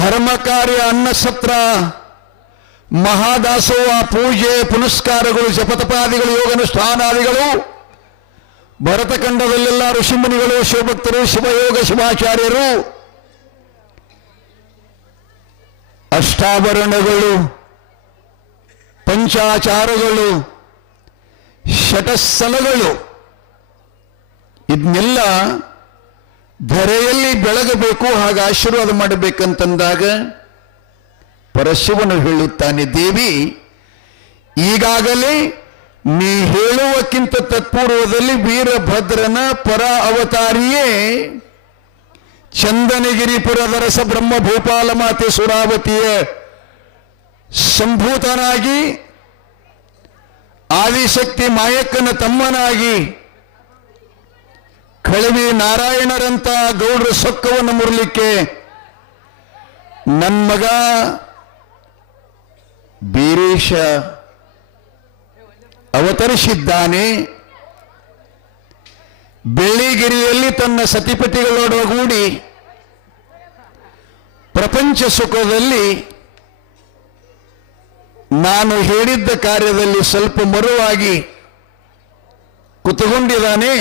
ಧರ್ಮ ಕಾರ್ಯ, ಅನ್ನಸತ್ರ, ಮಹಾದಾಸೋಹ, ಪೂಜೆ ಪುನಸ್ಕಾರಗಳು, ಜಪತಪಾದಿಗಳು, ಯೋಗಾನುಷ್ಠಾನಾದಿಗಳು, ಭರತಖಂಡದಲ್ಲೆಲ್ಲ ಋಷಿಮುನಿಗಳು, ಶಿವಭಕ್ತರು, ಶಿವಯೋಗ ಶಿವಾಚಾರ್ಯರು, ಅಷ್ಟಾಭರಣಗಳು, ಪಂಚಾಚಾರಗಳು, ಶಟಸ್ಥಲಗಳು ಇದನ್ನೆಲ್ಲ ಧರೆಯಲ್ಲಿ ಬೆಳಗಬೇಕು, ಹಾಗೆ ಆಶೀರ್ವಾದ ಮಾಡಬೇಕಂತಂದಾಗ ಪರಶಿವನು ಹೇಳುತ್ತಾನೆ, ದೇವಿ ಈಗಾಗಲೇ ನೀ ಹೇಳುವಕ್ಕಿಂತ ತತ್ಪೂರ್ವದಲ್ಲಿ ವೀರಭದ್ರನ ಪರ ಅವತಾರಿಯೇ ಚಂದನಗಿರಿಪುರದರಸ ಬ್ರಹ್ಮ ಭೂಪಾಲ ಮಾತೆ ಸುರಾವತಿಯ ಸಂಭೂತನಾಗಿ ಆದಿಶಕ್ತಿ ಮಾಯಕ್ಕನ ತಮ್ಮನಾಗಿ ಕಳವಿ ನಾರಾಯಣರಂತ ಗೌಡ್ರ ಸೊಕ್ಕವನ್ನು ಮುರಲಿಕ್ಕೆ ನನ್ನ ಮಗ ಬೀರೇಶ ಅವತರಿಸಿದ್ದಾನೆ. ಬೆಳ್ಳಿಗಿರಿಯಲ್ಲಿ ತನ್ನ ಸತಿಪತಿಗಳೊಡಗೂಡಿ ಪ್ರಪಂಚ ಸುಖದಲ್ಲಿ ನಾನು ಹೇಳಿದ್ದ ಕಾರ್ಯದಲ್ಲಿ ಸ್ವಲ್ಪ ಮರುವಾಗಿ ಕುತುಕೊಂಡಿದ್ದಾನೆ.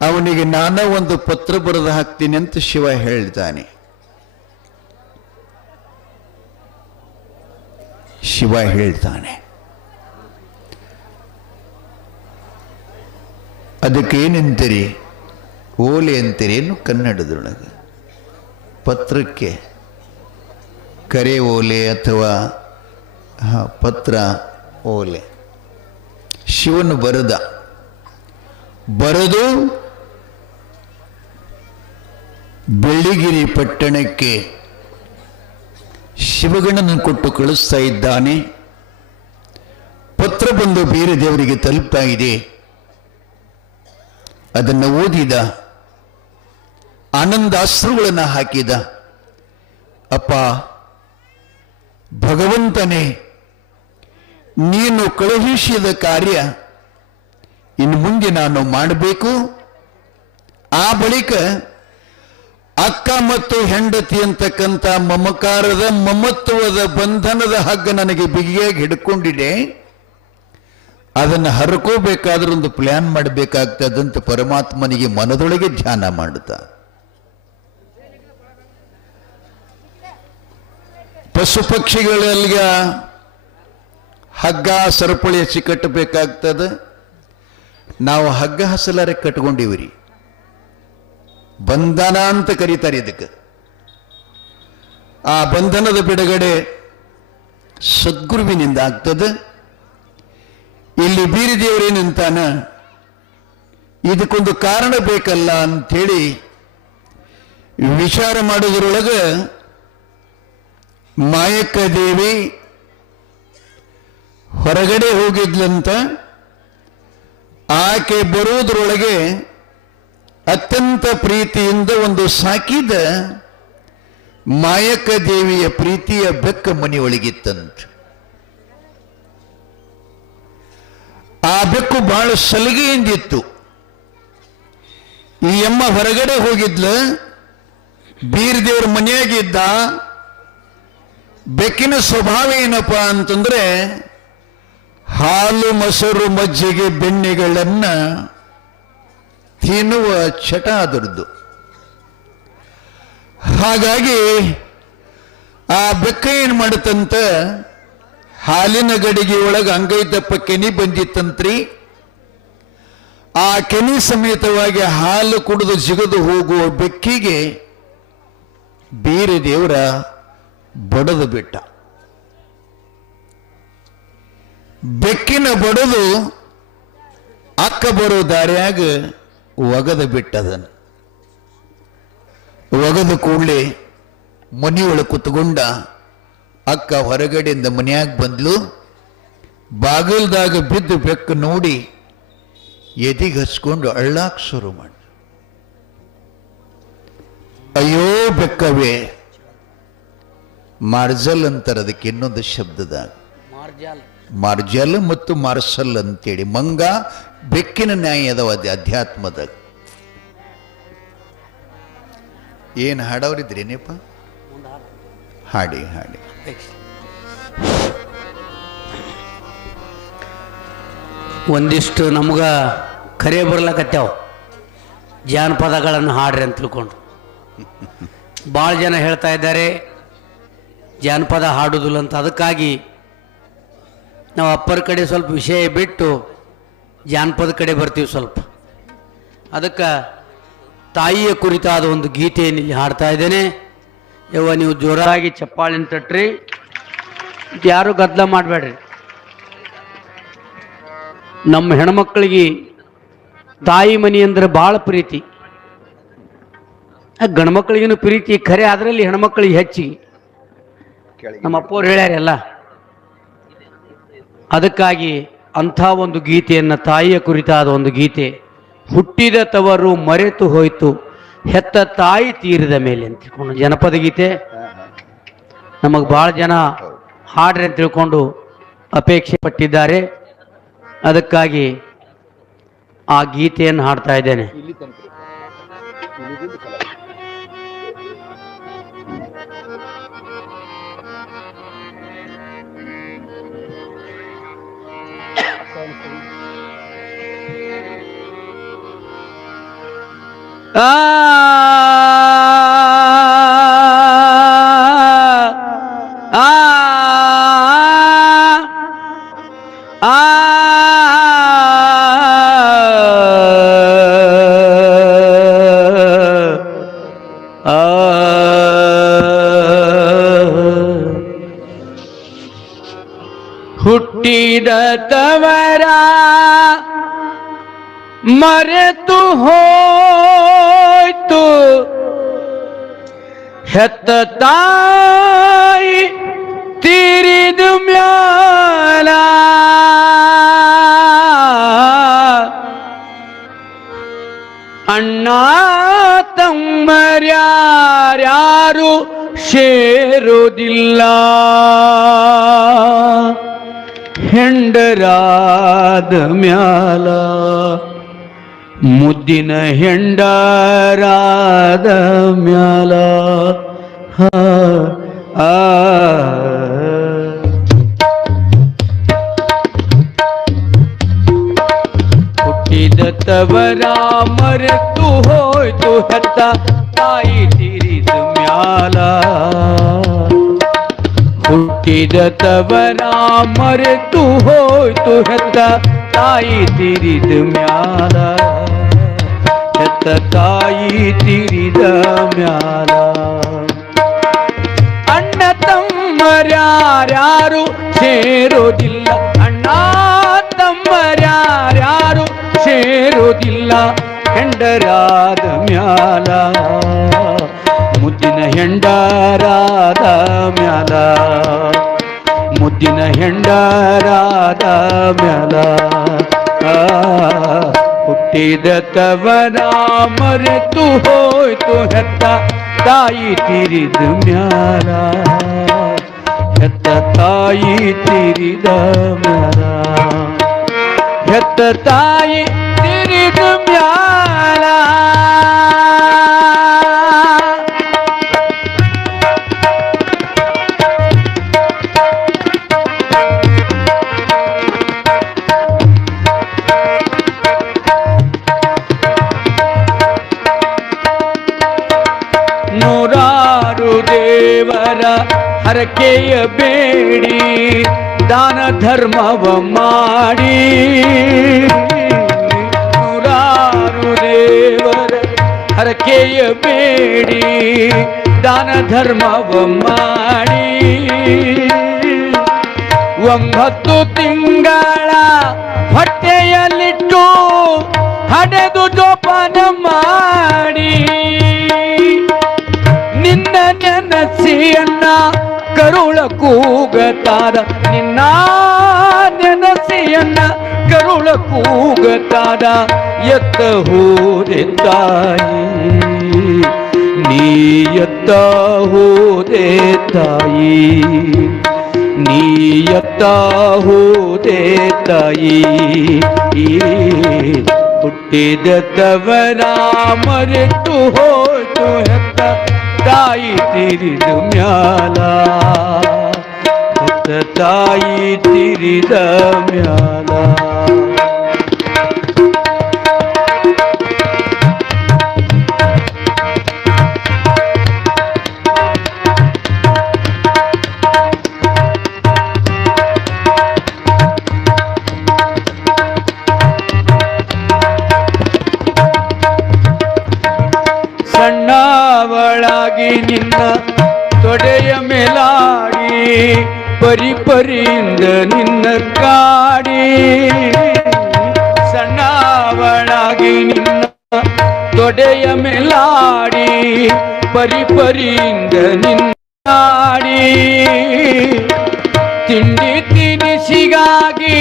ಅವನಿಗೆ ನಾನೇ ಒಂದು ಪತ್ರ ಬರೆದು ಹಾಕ್ತೀನಿ ಅಂತ ಶಿವ ಹೇಳ್ತಾನೆ. ಶಿವ ಹೇಳ್ತಾನೆ. ಅದಕ್ಕೇನೆಂತೀರಿ? ಓಲೆ ಅಂತೀರೇನು ಕನ್ನಡದೊಳಗೆ? ಪತ್ರಕ್ಕೆ ಕರೆ ಓಲೆ ಅಥವಾ ಪತ್ರ ಓಲೆ. ಶಿವನು ಬರೆದು ಬೆಳ್ಳಿಗಿರಿ ಪಟ್ಟಣಕ್ಕೆ ಶಿವಗಣನ ಕೊಟ್ಟು ಕಳಿಸ್ತಾ ಇದ್ದಾನೆ. ಪತ್ರ ಬಂದು ಬೇರೆ ದೇವರಿಗೆ ತಲುಪ್ತಾ ಇದೆ. ಅದನ್ನು ಓದಿದ, ಆನಂದಾಶ್ರುಗಳನ್ನು ಹಾಕಿದ. ಅಪ್ಪ ಭಗವಂತನೇ, ನೀನು ಕಳುಹಿಸಿದ ಕಾರ್ಯ ಇನ್ನು ಮುಂದೆ ನಾನು ಮಾಡಬೇಕು. ಆ ಬಳಿಕ ಅಕ್ಕ ಮತ್ತು ಹೆಂಡತಿ ಅಂತಕ್ಕಂಥ ಮಮಕಾರದ ಮಮತ್ವದ ಬಂಧನದ ಹಗ್ಗ ನನಗೆ ಬಿಗಿಯಾಗಿ ಹಿಡ್ಕೊಂಡಿದೆ. ಅದನ್ನು ಹರ್ಕೋಬೇಕಾದ್ರೆ ಒಂದು ಪ್ಲಾನ್ ಮಾಡಬೇಕಾಗ್ತದಂತ ಪರಮಾತ್ಮನಿಗೆ ಮನದೊಳಗೆ ಧ್ಯಾನ ಮಾಡುತ್ತಾ ಪಶು ಪಕ್ಷಿಗಳಿಗೆ ಹಗ್ಗ ಸರಪಳಿ ಹಚ್ಚಿ ಕಟ್ಟಬೇಕಾಗ್ತದೆ. ನಾವು ಹಗ್ಗ ಹಸಲಾರೆ ಕಟ್ಕೊಂಡಿವ್ರಿ. ಬಂಧನ ಅಂತ ಕರೀತಾರೆ ಇದಕ್ಕೆ. ಆ ಬಂಧನದ ಬಿಡುಗಡೆ ಸದ್ಗುರುವಿನಿಂದ ಆಗ್ತದೆ. ಇಲ್ಲಿ ಬೀರದೇವರೇನಂತಾನ, ಇದಕ್ಕೊಂದು ಕಾರಣ ಬೇಕಲ್ಲ ಅಂಥೇಳಿ ವಿಚಾರ ಮಾಡೋದ್ರೊಳಗೆ ಮಾಯಕ್ಕ ದೇವಿ ಹೊರಗಡೆ ಹೋಗಿದ್ಲಂತ. ಆಕೆ ಬರುವುದರೊಳಗೆ ಅತ್ಯಂತ ಪ್ರೀತಿಯಿಂದ ಒಂದು ಸಾಕಿದ ಮಾಯಕ್ಕ ದೇವಿಯ ಪ್ರೀತಿಯ ಬೆಕ್ಕ ಮನೆಯೊಳಗಿತ್ತಂತ. ಆ ಬೆಕ್ಕು ಬಹಳ ಸಲಿಗೆಯಿಂದಿತ್ತು. ಈ ಅಮ್ಮ ಹೊರಗಡೆ ಹೋಗಿದ್ಲ, ಬೀರದೇವ್ರ ಮನೆಯಾಗಿದ್ದ. ಬೆಕ್ಕಿನ ಸ್ವಭಾವ ಏನಪ್ಪ ಅಂತಂದ್ರೆ ಹಾಲು ಮೊಸರು ಮಜ್ಜಿಗೆ ಬೆಣ್ಣೆಗಳನ್ನ ತಿನ್ನುವ ಚಟ ಅದರದ್ದು. ಹಾಗಾಗಿ ಆ ಬೆಕ್ಕ ಏನು ಮಾಡುತ್ತಂತ, ಹಾಲಿನ ಗಡಿಗೆ ಒಳಗೆ ಅಂಗೈದಪ್ಪ ಕೆನಿ ಬಂದಿತ್ತಂತ್ರಿ. ಆ ಕೆನಿ ಸಮೇತವಾಗಿ ಹಾಲು ಕುಡಿದು ಜಿಗಿದು ಹೋಗುವ ಬೆಕ್ಕಿಗೆ ಬೀರದೇವರ ಬಡದು ಬಿಟ್ಟ. ಬೆಕ್ಕಿನ ಬಡದು ಅಕ್ಕ ಬರೋ ದಾರಿಯಾಗ ಒಗದ ಬಿಟ್ಟದನ್ನು. ಒಗದ ಕೂಡಲೇ ಮನೆಯೊಳಗೆ ಕುತ್ಕೊಂಡ ಅಕ್ಕ ಹೊರಗಡೆಯಿಂದ ಮನೆಯಾಗ ಬಂದ್ಲು. ಬಾಗಿಲ್ದಾಗ ಬಿದ್ದು ಬೆಕ್ಕು ನೋಡಿ ಎದಿಗೆ ಹಚ್ಕೊಂಡು ಅಳ್ಳಾಕ್ ಶುರು ಮಾಡಿ, ಅಯ್ಯೋ ಬೆಕ್ಕವೇ, ಮಾರ್ಜಲ್ ಅಂತಾರೆ ಅದಕ್ಕೆ ಇನ್ನೊಂದು ಶಬ್ದದಾಗ, ಮಾರ್ಜಲ್ ಮತ್ತು ಮಾರ್ಸಲ್ ಅಂತೇಳಿ. ಮಂಗ ಬೆಕ್ಕಿನ ನ್ಯಾಯ ಅದಾವ ಅಧ್ಯಾತ್ಮದಾಗ. ಏನು ಹಾಡವ್ರಿದ್ರೇನೇಪ? ಹಾಡಿ ಹಾಡಿ. ಒಂದಿಷ್ಟು ನಮ್ಗ ಕರೆ ಬರ್ಲಕತ್ಯಾವ, ಜಾನಪದಗಳನ್ನು ಹಾಡ್ರಿ ಅಂತ ತಿಳ್ಕೊಂಡು. ಭಾಳ ಜನ ಹೇಳ್ತಾ ಇದ್ದಾರೆ ಜಾನಪದ ಹಾಡುದಿಲ್ಲ ಅಂತ. ಅದಕ್ಕಾಗಿ ನಾವು ಅಪ್ಪರ ಕಡೆ ಸ್ವಲ್ಪ ವಿಷಯ ಬಿಟ್ಟು ಜಾನಪದ ಕಡೆ ಬರ್ತೀವಿ. ಸ್ವಲ್ಪ ಅದಕ್ಕೆ ತಾಯಿಯ ಕುರಿತಾದ ಒಂದು ಗೀತೆಯನ್ನು ಇಲ್ಲಿ ಹಾಡ್ತಾ ಇದ್ದೇನೆ. ಯವ್ವ ನೀವು ಜೋರಾಗಿ ಚಪ್ಪಾಳಿನ ತಟ್ರಿ, ಯಾರು ಗದ್ದಲ ಮಾಡಬೇಡ್ರಿ. ನಮ್ಮ ಹೆಣ್ಮಕ್ಳಿಗೆ ತಾಯಿ ಮನಿ ಅಂದ್ರೆ ಭಾಳ ಪ್ರೀತಿ, ಗಂಡ್ಮಕ್ಳಿಗೇನು ಪ್ರೀತಿ ಖರೆ, ಅದರಲ್ಲಿ ಹೆಣ್ಮಕ್ಳಿಗೆ ಹೆಚ್ಚಿಗೆ. ನಮ್ಮ ಅಪ್ಪವ್ರು ಹೇಳ್ಯಾರೆಲ್ಲ. ಅದಕ್ಕಾಗಿ ಅಂಥ ಒಂದು ಗೀತೆಯನ್ನು, ತಾಯಿಯ ಕುರಿತಾದ ಒಂದು ಗೀತೆ, ಹುಟ್ಟಿದ ತವರು ಮರೆತು ಹೋಯ್ತು ಹೆತ್ತ ತಾಯಿ ತೀರಿದ ಮೇಲೆ ಅಂತ ತಿಳ್ಕೊಂಡು ಜನಪದ ಗೀತೆ. ನಮಗೆ ಭಾಳ ಜನ ಹಾಡ್ರಿ ಅಂತ ತಿಳ್ಕೊಂಡು ಅಪೇಕ್ಷೆ ಪಟ್ಟಿದ್ದಾರೆ. ಅದಕ್ಕಾಗಿ ಆ ಗೀತೆಯನ್ನು ಹಾಡ್ತಾ ಇದ್ದೇನೆ. ಆ ಆ ಆ ಹುಟ್ಟಿದ ತವರ ಮರೆತು ಹೋಯ್ತು ಹೆತ್ತ ತಾಯಿ ತೀರಿದ ಮ್ಯಾಲ, ಅಣ್ಣ ತಮ್ಮರ್ಯಾರ್ಯಾರು ಸೇರುವುದಿಲ್ಲ, ಹೆಂಡರಾದ ಮ್ಯಾಲ ಮುದ್ದಿನ ಹೆಂಡರಾದ ಮ್ಯಾಲ. ಹುಟ್ಟಿದ ತವರ ಮರೆತು ಹೋಯ್ತು ಹೆತ್ತ ತಾಯಿ ತೀರಿದ ಮ್ಯಾಲ, ಹುಟ್ಟಿದ ತವರ ಮರೆತು ಹೋಯ್ತು ಹೆತ್ತ ತಾಯಿ ತೀರಿದ ಮ್ಯಾಲ, ಹೆತ್ತ ತಾಯಿ ತೀರಿದ ಮ್ಯಾಲ. ಅಣ್ಣ ತಮ್ಮರ್ಯಾರ್ಯಾರು ಸೇರೋದಿಲ್ಲ, ಅಣ್ಣ ತಮ್ಮರ್ಯಾರ್ಯಾರು ಸೇರೋದಿಲ್ಲ, ಹೆಂಡರಾದ ಮ್ಯಾಲ ಮುದ್ದಿನ ಹೆಂಡರಾದ ಮ್ಯಾಲ, ಮುದ್ದಿನ ಹೆಂಡರಾದ ಮ್ಯಾಲ. ಹುಟ್ಟಿದ ತವರ ಮರೆತು ಹೋಯ್ತು ಹೆತ್ತ ತಾಯಿ ತೀರಿದ ಮ್ಯಾಲ, ಹೆತ್ತ ತಾಯಿ ತೀರಿದ ಮ್ಯಾಲ, ಹೆತ್ತ ತಾಯಿ ತೀರಿದ ಮ್ಯಾಲ. ನೂರಾರು ದೇವರ ಹರಕೆಯ ಬೇಡಿ ದಾನ ಧರ್ಮವ ಮಾಡಿ, ನೂರಾರು ದೇವರ ಹರಕೆಯ ಬೇಡಿ ದಾನ ಧರ್ಮವ ಮಾಡಿ, 9 ತಿಂಗಳ ಹೊಟ್ಟೆಯಲ್ಲಿಟ್ಟು ಹಡೆದು ಜೋಪಾನ ಮಾಡಿ, ನಿನ್ನ ನೆನಸಿಯನ್ನ ಕರುಳ ಕೂಗತಾರ, ನಿನ್ನ ನೆನಸಿಯನ್ನ ಕರುಳ ಕೂಗತಾರ, ಎತ್ತ ಹೋದೆ ತಾಯಿ ನೀ ಎತ್ತ ಹೋದೆ ತಾಯಿ, ನೀ ಎತ್ತ ಹೋದೆ ತಾಯಿ. ಹುಟ್ಟಿದ ತವರ ಮರೆತು ಹೋಯ್ತು ಹೆತ್ತ ತಾಯಿ ತೀರಿದ ಮ್ಯಾಲ, ಹೆತ್ತ ತಾಯಿ ತೀರಿದ ಮ್ಯಾಲ. ನಿನ್ನ ತೊಡೆಯ ಮೇಲಾಡಿ ಪರಿ ಪರಿಯಿಂದ ನಿನ್ನ ಕಾಡಿ ಸಣ್ಣವಳಾಗಿ ನಿನ್ನ ತೊಡೆಯ ಮೇಲಾಡಿ ಪರಿ ಪರಿಯಿಂದ ನಿನ್ನ ಕಾಡಿ ತಿಂಡಿ ತಿನಿಸಿಗಾಗಿ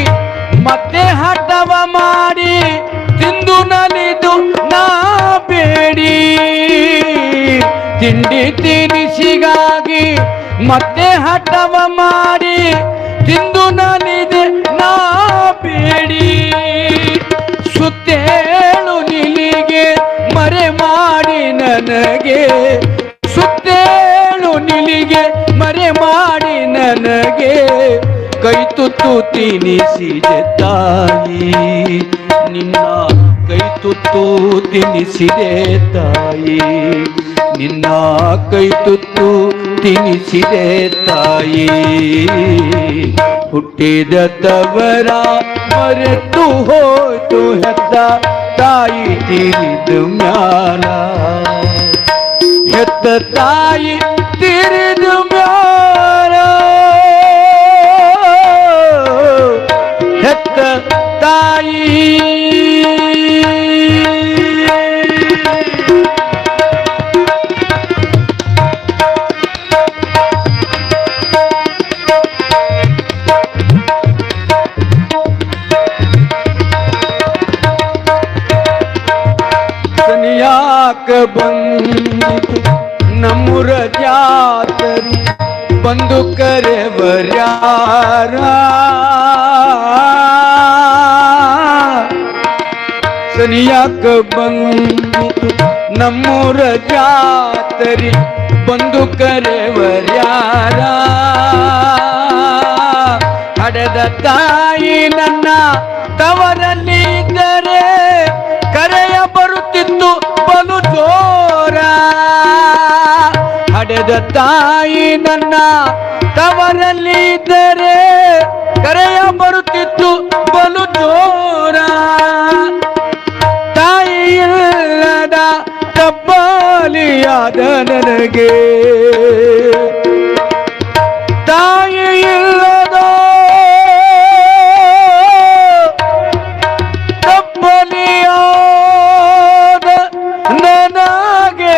ಮತ್ತೆ ಹಠವ ಮಾಡಿ ತಿಂದು ನಲಿದು ನಾ ಬೇಡಿ ತಿಂಡಿ ತಿನಿಸಿಗಾಗಿ ಮತ್ತೆ ಹಠವ ಮಾಡಿ ತಿಂದು ನಲಿದೆ ನಾ ಬೇಡಿ ಸುತ್ತೇಳು ನಿಲಿಗೆ ಮರೆ ಮಾಡಿ ನನಗೆ ಸುತ್ತೇಳು ನಿಲಿಗೆ ಮರೆ ಮಾಡಿ ನನಗೆ ಕೈ ತುತ್ತು ತಿನಿಸಿದೆ ತಾಯಿ ನಿನ್ನ ಕೈ ತುತ್ತು ತಿನಿಸಿದೆ ತಾಯಿ ನಿನ್ನ ಕೈ ತುತ್ತು ತಿನಿಸಿದೆ ತಾಯಿ ಹುಟ್ಟಿದ ತವರ ಮರೆತು ಹೋಯ್ತು ಹೆತ್ತ ತಾಯಿ ತೀರಿದ ಮ್ಯಾಲ ಹೆತ್ತ ತಾಯಿ ತೀರಿದ ಮ್ಯಾಲ ಹೆತ್ತ ತಾಯಿ ಸನಿಯಾಕ ಬಂದಿತು ನಮ್ಮೂರ ಜಾತರಿ ಬಂದು ಕರೆವರ್ಯಾರ ಸನಿಯಾಕ ಬಂದಿತು ನಮ್ಮೂರ ಜಾತರಿ ಬಂದು ಕರೆವರ್ಯಾರ ಹಡೆದ ತಾಯಿ ನನ್ನ ತವರಲ್ಲಿದ್ದರೆ ಕರೆಯ ಬರುತ್ತಿತ್ತು ಬಲು ಜೋರ ಹಡೆದ ತಾಯಿ ನನ್ನ ತವರಲ್ಲಿದ್ದರೆ ಕರೆಯ ಬರುತ್ತಿತ್ತು ಬಲು ಜೋರ ತಾಯಿ ಇಲ್ಲದ ತಬ್ಬಲಿಯಾದ ನನಗೆ ತಾಯಿ ಇಲ್ಲದ ತಬ್ಬಲಿಯಾದ ನನಗೆ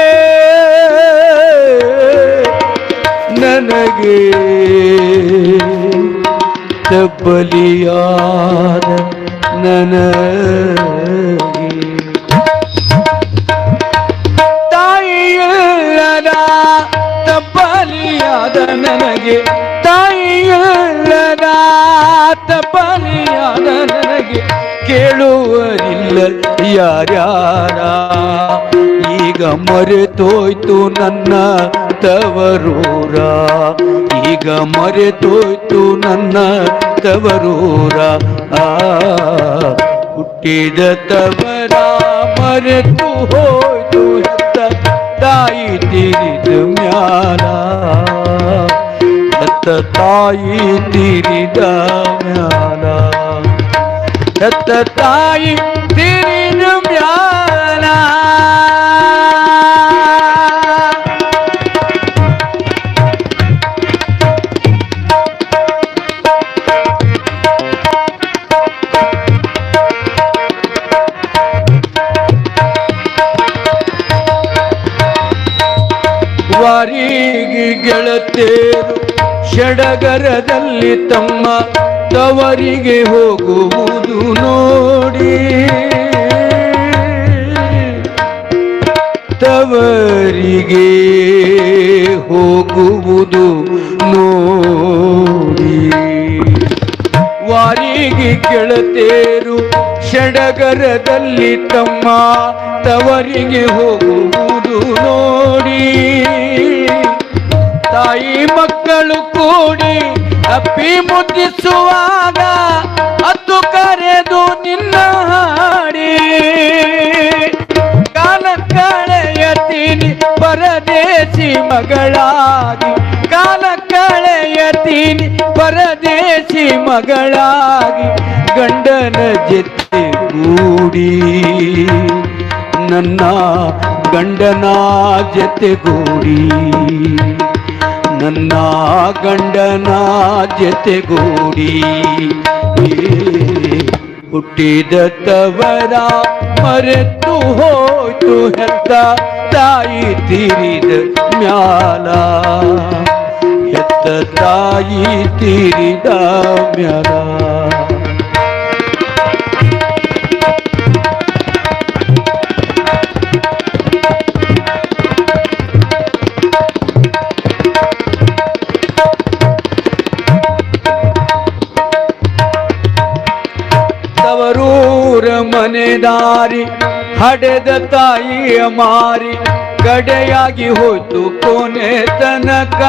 ನನಗೆ ತಬ್ಬಲಿಯಾದ ನನಗೆ ತಾಯಿಯಲ್ಲದ ತಬ್ಬಲಿಯಾದ ನನಗೆ ತಾಯಿಯಲ್ಲದ ತಬ್ಬಲಿಯಾದ ನನಗೆ ಕೇಳುವರಿಲ್ಲ ಯಾರ್ಯಾರ ಈಗ ಮರೆತೋಯ್ತು ನನ್ನ ತವರೂರ ಈಗ ಮರೆತೋಯ್ತು ನನ್ನ ತವರೂರ ಹುಟ್ಟಿದ ತವರ ಮರೆತು ಹೋಯ್ತು ಹೆತ್ತ ತಾಯಿ ತೀರಿದ ಮ್ಯಾಲ ಹೆತ್ತ ತಾಯಿ ತೀರಿದ ಮ್ಯಾಲ ಹೆತ್ತ ತಾಯಿ ತೀರಿದ ಮ್ಯಾಲ ವಾರಿಗೆ ಗೆಳತೇರು ಷಡಗರದಲ್ಲಿ ತಮ್ಮ ತವರಿಗೆ ಹೋಗುವುದು ನೋಡಿ ತವರಿಗೆ ಹೋಗುವುದು ನೋಡಿ ವಾರಿಗೆ ಗೆಳತೇರು ಷಡಗರದಲ್ಲಿ ತಮ್ಮ ತವರಿಗೆ ಹೋಗುವುದು ನೋಡಿ ತಾಯಿ ಮಕ್ಕಳು ಕೂಡಿ ಅಪ್ಪಿ ಮುದ್ದಿಸುವಾಗ ಅತ್ತು ಕರೆದು ನಿನ್ನ ಹಾಡಿ ಕಾಲ ಕಳೆಯತೀನಿ ಪರದೇಶಿ ಮಗಳಾಗಿ ಕಾಲ ಕಳೆಯತೀನಿ ಪರದೇಶಿ ಮಗಳಾಗಿ ಗಂಡನ ಜೊತೆ ಕೂಡಿ ನನ್ನ ಗಂಡನ ಜೊತೆಗೂಡಿ ನನ್ನ ಗಂಡನ ಜೊತೆಗೂಡಿ ಹುಟ್ಟಿದ ತವರ ಮರೆತು ಹೋಯ್ತು ಹೆತ್ತ ತಾಯಿ ತೀರಿದ ಮ್ಯಾಲ ಹೆತ್ತ ತಾಯಿ ತೀರಿದ ಮ್ಯಾಲ ತವರೂರ ಮನೆದಾರಿ ಹಡೆದ ತಾಯಿಯ ಮಾರಿ ಕಡೆಯಾಗಿ ಹೋಯ್ತು ಕೊನೆ ತನಕ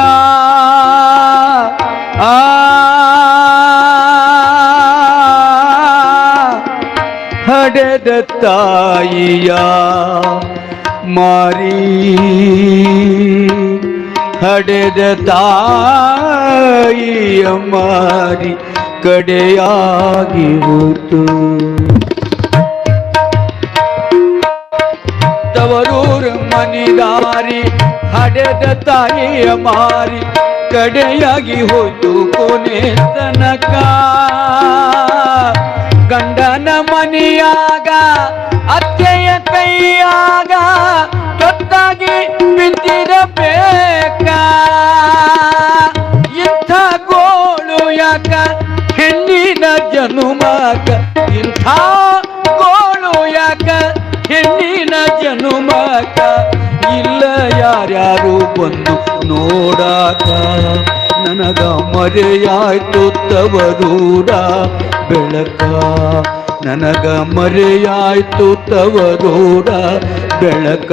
ಹಡೆದ ತಾಯಿಯ ಮಾರಿ ಹಡೆದ ತಾಯಿಯ ಮಾರಿ ಕಡೆಯಾಗಿ ಹೋಯ್ತು ತವರೂರ ಮನಿದಾರಿ ಹಡೆದ ತಾಯಿಯ ಮಾರಿ ಕಡೆಯಾಗಿ ಹೋಯ್ತು ಕೊನೆ ತನಕ ಗಂಡನ ಮನೆಯಾಗ ಅತ್ತೆಯ ಕೈಯಾಗ ತೊತ್ತಾಗಿ ಬಿದ್ದಿರಬೇಕ ಇಂಥ ಗೋಳು ಯಾಕ ಹೆಣ್ಣಿನ ಜನುಮಕ ಇಂಥ ಗೋಳು ಯಾಕ ಹೆಣ್ಣಿನ ಜನುಮಕ ಇಲ್ಲ ಯಾರ್ಯಾರು ಬಂದು ನೋಡಾಕ ನನಗ ಮರೆಯಾಯ್ತು ತವರೂರ ಬೆಳಕ ನನಗ ಮರೆಯಾಯ್ತು ತವರೂರ ಬೆಳಕ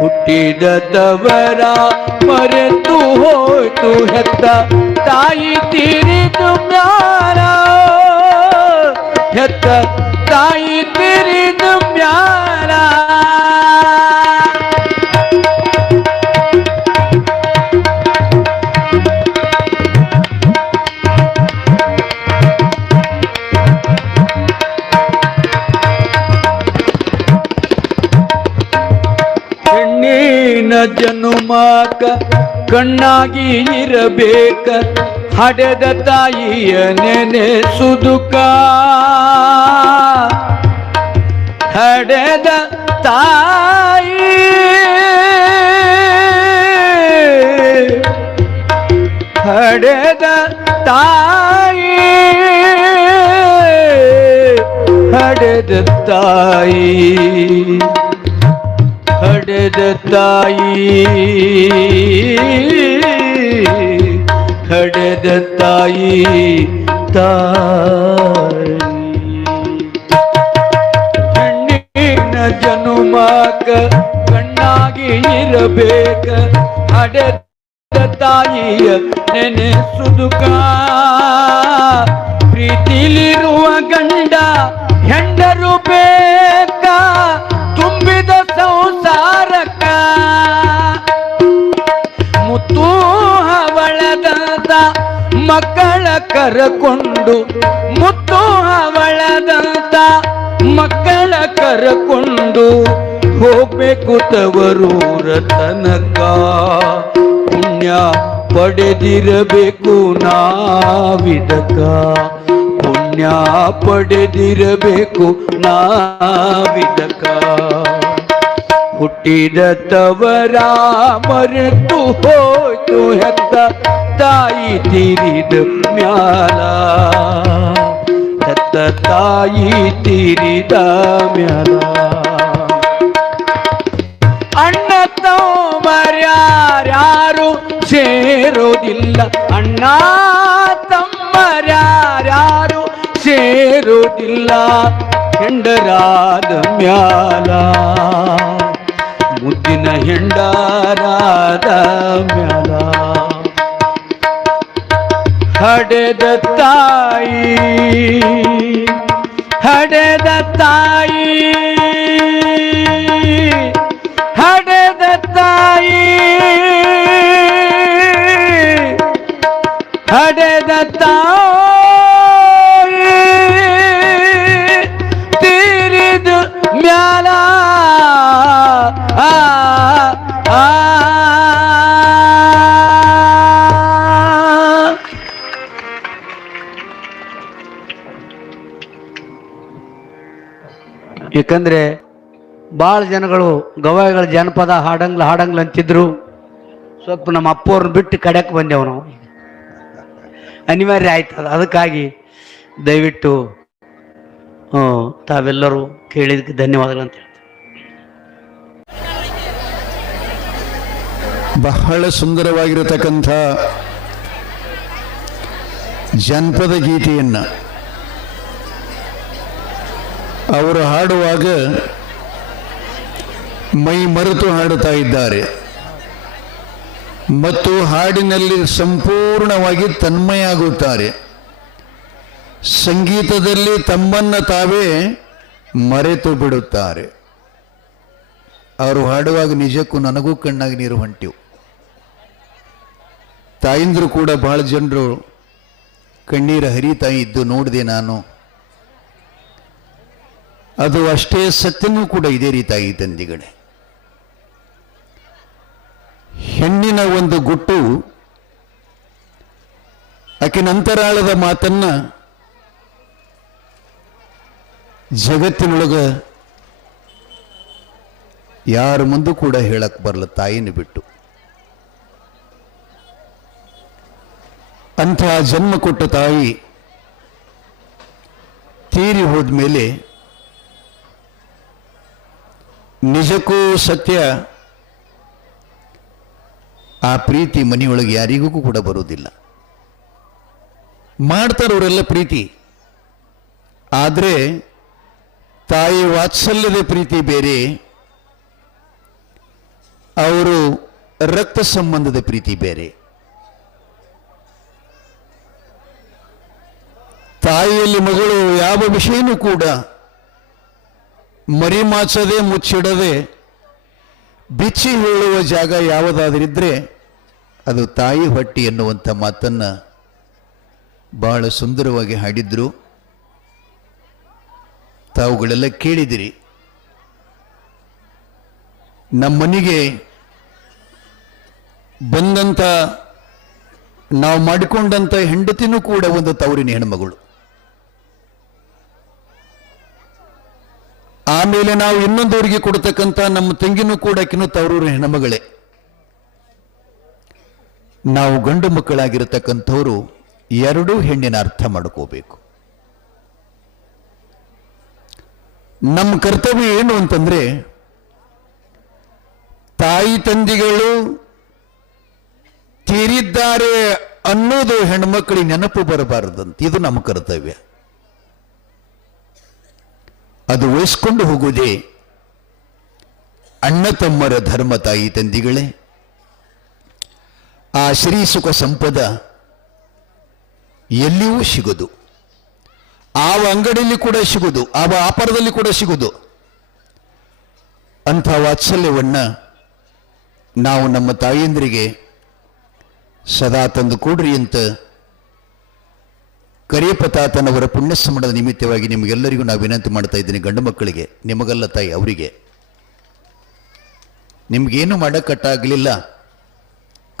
ಹುಟ್ಟಿದ ತವರ ಮರೆತು ಹೋಯ್ತು ಹೆತ್ತ ತಾಯಿ ತೀರಿದು ಮ್ಯಾಲ ಹೆತ್ತ ತಾಯಿ ತೀರಿದು ಮ್ಯಾಲ ಹೆಣ್ಣಿನ ಜನುಮಕ ಕಣ್ಣಾಗಿ ಇರಬೇಕ ಹಡೆದ ತಾಯಿಯ ನೆನೆ ಸುದುಕ ಹಡೆದ ತಾಯಿ ಹಡೆದ ತಾಯಿ ಹಡೆದ ತಾಯಿ ಹಡೆದ ತಾಯಿ ಹಡೆದ ತಾಯಿ ತಾಯಿ ಹೆಣ್ಣಿನ ಜನುಮಕ ಕಣ್ಣಾಗಿ ಇರಬೇಕ ಹಡೆದ ತಾಯಿಯ ನೆನೆ ಸುದುಕ ಪ್ರೀತಿಲಿರುವ ಗಂಡ ಹೆಂಡರು ಬೇಕ ತುಂಬಿದ ಸಂಸಾರಕ್ಕ ಮುತ್ತು ಹವಳದಂತ ಮಕ್ಕಳ ಕರಕೊಂಡು ಮುತ್ತು ಹವಳದಂತ ಮಕ್ಕಳ ಕರಕೊಂಡು ಹೋಗ್ಬೇಕು ತವರೂರ ತನಕ ಪುಣ್ಯ ಪಡೆದಿರಬೇಕು ನಾವಿದಕ ಪುಣ್ಯ ಪಡೆದಿರಬೇಕು ನಾವಿದಕ ಹುಟ್ಟಿದ ತವರ ಮರೆತು ಹೋಯ್ತು ಹೆತ್ತ ತಾಯಿ ತೀರಿದ ಮ್ಯಾಲ ಹೆತ್ತ ತಾಯಿ ತೀರಿದ ಮ್ಯಾಲ ಅಣ್ಣ ತಮ್ಮರ್ಯಾರು ಸೇರೋದಿಲ್ಲ ಅಣ್ಣ ತಮ್ಮರ್ಯಾರು ಸೇರೋದಿಲ್ಲ ಹೆಂಡರಾದ ಮ್ಯಾಲ ಮುದ್ದಿನ ಹೆಂಡರಾದ ಮ್ಯಾಲ ಹಡೆದ ತಾಯಿ ಹಡೆದ ತಾಯಿ ಹಡೆದ ತಾಯಿ ಹಡೆದ ತಾಯಿ ತೀರಿದ ಮ್ಯಾಲ ಯಾಕಂದ್ರೆ ಭಾಳ ಜನಗಳು ಗವಾಯಿಗಳ ಜನಪದ ಹಾಡಂಗ್ಲ ಅಂತಿದ್ರು. ಸ್ವಲ್ಪ ನಮ್ಮ ಅಪ್ಪವ್ರನ್ನ ಬಿಟ್ಟು ಕಡೆಕ್ಕೆ ಬಂದೆವು ನಾವು, ಅನಿವಾರ್ಯ ಆಯ್ತದ. ಅದಕ್ಕಾಗಿ ದಯವಿಟ್ಟು ತಾವೆಲ್ಲರೂ ಕೇಳಿದಕ್ಕೆ ಧನ್ಯವಾದಗಳು ಅಂತ ಹೇಳ್ತೀನಿ. ಬಹಳ ಸುಂದರವಾಗಿರತಕ್ಕಂಥ ಜನಪದ ಗೀತೆಯನ್ನು ಅವರು ಹಾಡುವಾಗ ಮೈ ಮರೆತು ಹಾಡುತ್ತಾ ಇದ್ದಾರೆ ಮತ್ತು ಹಾಡಿನಲ್ಲಿ ಸಂಪೂರ್ಣವಾಗಿ ತನ್ಮಯಾಗುತ್ತಾರೆ. ಸಂಗೀತದಲ್ಲಿ ತಮ್ಮನ್ನು ತಾವೇ ಮರೆತು ಬಿಡುತ್ತಾರೆ. ಅವರು ಹಾಡುವಾಗ ನಿಜಕ್ಕೂ ನನಗೂ ಕಣ್ಣಾಗಿ ನೀರು ಹೊಂಟಿವು. ತಾಯಿಂದ್ರು ಕೂಡ ಬಹಳ ಜನರು ಕಣ್ಣೀರು ಹರಿತಾ ಇದ್ದು ನೋಡಿದೆ ನಾನು. ಅದು ಅಷ್ಟೇ ಸತ್ಯನೂ ಕೂಡ ಇದೇ ರೀತಾಯಿ ತಂದಿಗಳೇ. ಹೆಣ್ಣಿನ ಒಂದು ಗುಟ್ಟು ಆಕಿನ ಅಂತರಾಳದ ಮಾತನ್ನ ಜಗತ್ತಿನೊಳಗ ಯಾರ ಮುಂದೂ ಕೂಡ ಹೇಳಕ್ ಬರಲ್ಲ ತಾಯಿನ ಬಿಟ್ಟು. ಅಂಥ ಜನ್ಮ ಕೊಟ್ಟ ತಾಯಿ ತೀರಿ ಹೋದ್ಮೇಲೆ ನಿಜಕ್ಕೂ ಸತ್ಯ ಆ ಪ್ರೀತಿ ಮನೆಯೊಳಗೆ ಯಾರಿಗೂ ಕೂಡ ಬರುವುದಿಲ್ಲ. ಮಾಡ್ತಾರವರೆಲ್ಲ ಪ್ರೀತಿ, ಆದರೆ ತಾಯಿ ವಾತ್ಸಲ್ಯದ ಪ್ರೀತಿ ಬೇರೆ, ಅವರು ರಕ್ತ ಸಂಬಂಧದ ಪ್ರೀತಿ ಬೇರೆ. ತಾಯಿಯಲ್ಲಿ ಮಗಳು ಯಾವ ವಿಷಯನೂ ಕೂಡ ಮರಿಮಾಚದೆ ಮುಚ್ಚಿಡದೆ ಬಿಚ್ಚಿ ಹೇಳುವ ಜಾಗ ಯಾವುದಾದರಿದ್ರೆ ಅದು ತಾಯಿ ಹೊಟ್ಟಿ ಎನ್ನುವಂಥ ಮಾತನ್ನ ಬಹಳ ಸುಂದರವಾಗಿ ಹಾಡಿದ್ರು. ತಾವುಗಳೆಲ್ಲ ಕೇಳಿದಿರಿ. ನಮ್ಮನಿಗೆ ಬಂದಂಥ ನಾವು ಮಾಡಿಕೊಂಡಂಥ ಹೆಂಡತಿನೂ ಕೂಡ ಒಂದು ತವರಿನ ಹೆಣ್ಮಗಳು. ಆಮೇಲೆ ನಾವು ಇನ್ನೊಂದವರಿಗೆ ಕೊಡ್ತಕ್ಕಂಥ ನಮ್ಮ ತಂಗಿನೂ ಕೂಡ ಆಕಿನೂ ತವರೂರಿನ ಹೆಣ್ಮಗಳೇ. ನಾವು ಗಂಡು ಮಕ್ಕಳಾಗಿರತಕ್ಕಂಥವ್ರು ಎರಡೂ ಹೆಣ್ಣಿನ ಅರ್ಥ ಮಾಡ್ಕೋಬೇಕು. ನಮ್ಮ ಕರ್ತವ್ಯ ಏನು ಅಂತಂದ್ರೆ, ತಾಯಿ ತಂದೆಗಳು ತೀರಿದ್ದಾರೆ ಅನ್ನೋದು ಹೆಣ್ಮಕ್ಳಿಗೆ ನೆನಪು ಬರಬಾರದಂತ. ಇದು ನಮ್ಮ ಕರ್ತವ್ಯ. ಅದು ವಹಿಸ್ಕೊಂಡು ಹೋಗುವುದೇ ಅಣ್ಣ ತಮ್ಮರ ಧರ್ಮ. ತಾಯಿ ತಂದಿಗಳೇ, ಆ ಶ್ರೀ ಸುಖ ಸಂಪದ ಎಲ್ಲಿಯೂ ಸಿಗುದು. ಆವ ಅಂಗಡಿಯಲ್ಲಿ ಕೂಡ ಸಿಗುದು, ಆ ವ್ಯಾಪಾರದಲ್ಲಿ ಕೂಡ ಸಿಗುದು. ಅಂಥ ವಾತ್ಸಲ್ಯವನ್ನ ನಾವು ನಮ್ಮ ತಾಯಿಯಂದ್ರಿಗೆ ಸದಾ ತಂದು ಕೊಡ್ರಿ ಅಂತ ಕರಿಯಪ್ಪ ತಾತನವರ ಪುಣ್ಯ ಸ್ಮರಣದ ನಿಮಿತ್ತವಾಗಿ ನಿಮಗೆಲ್ಲರಿಗೂ ನಾವು ವಿನಂತಿ ಮಾಡ್ತಾ ಇದ್ದೀನಿ. ಗಂಡು ಮಕ್ಕಳಿಗೆ, ನಿಮಗಲ್ಲ ತಾಯಿ, ಅವರಿಗೆ ನಿಮ್ಗೇನು ಮಾಡಕ್ಕಟ್ಟಾಗಲಿಲ್ಲ,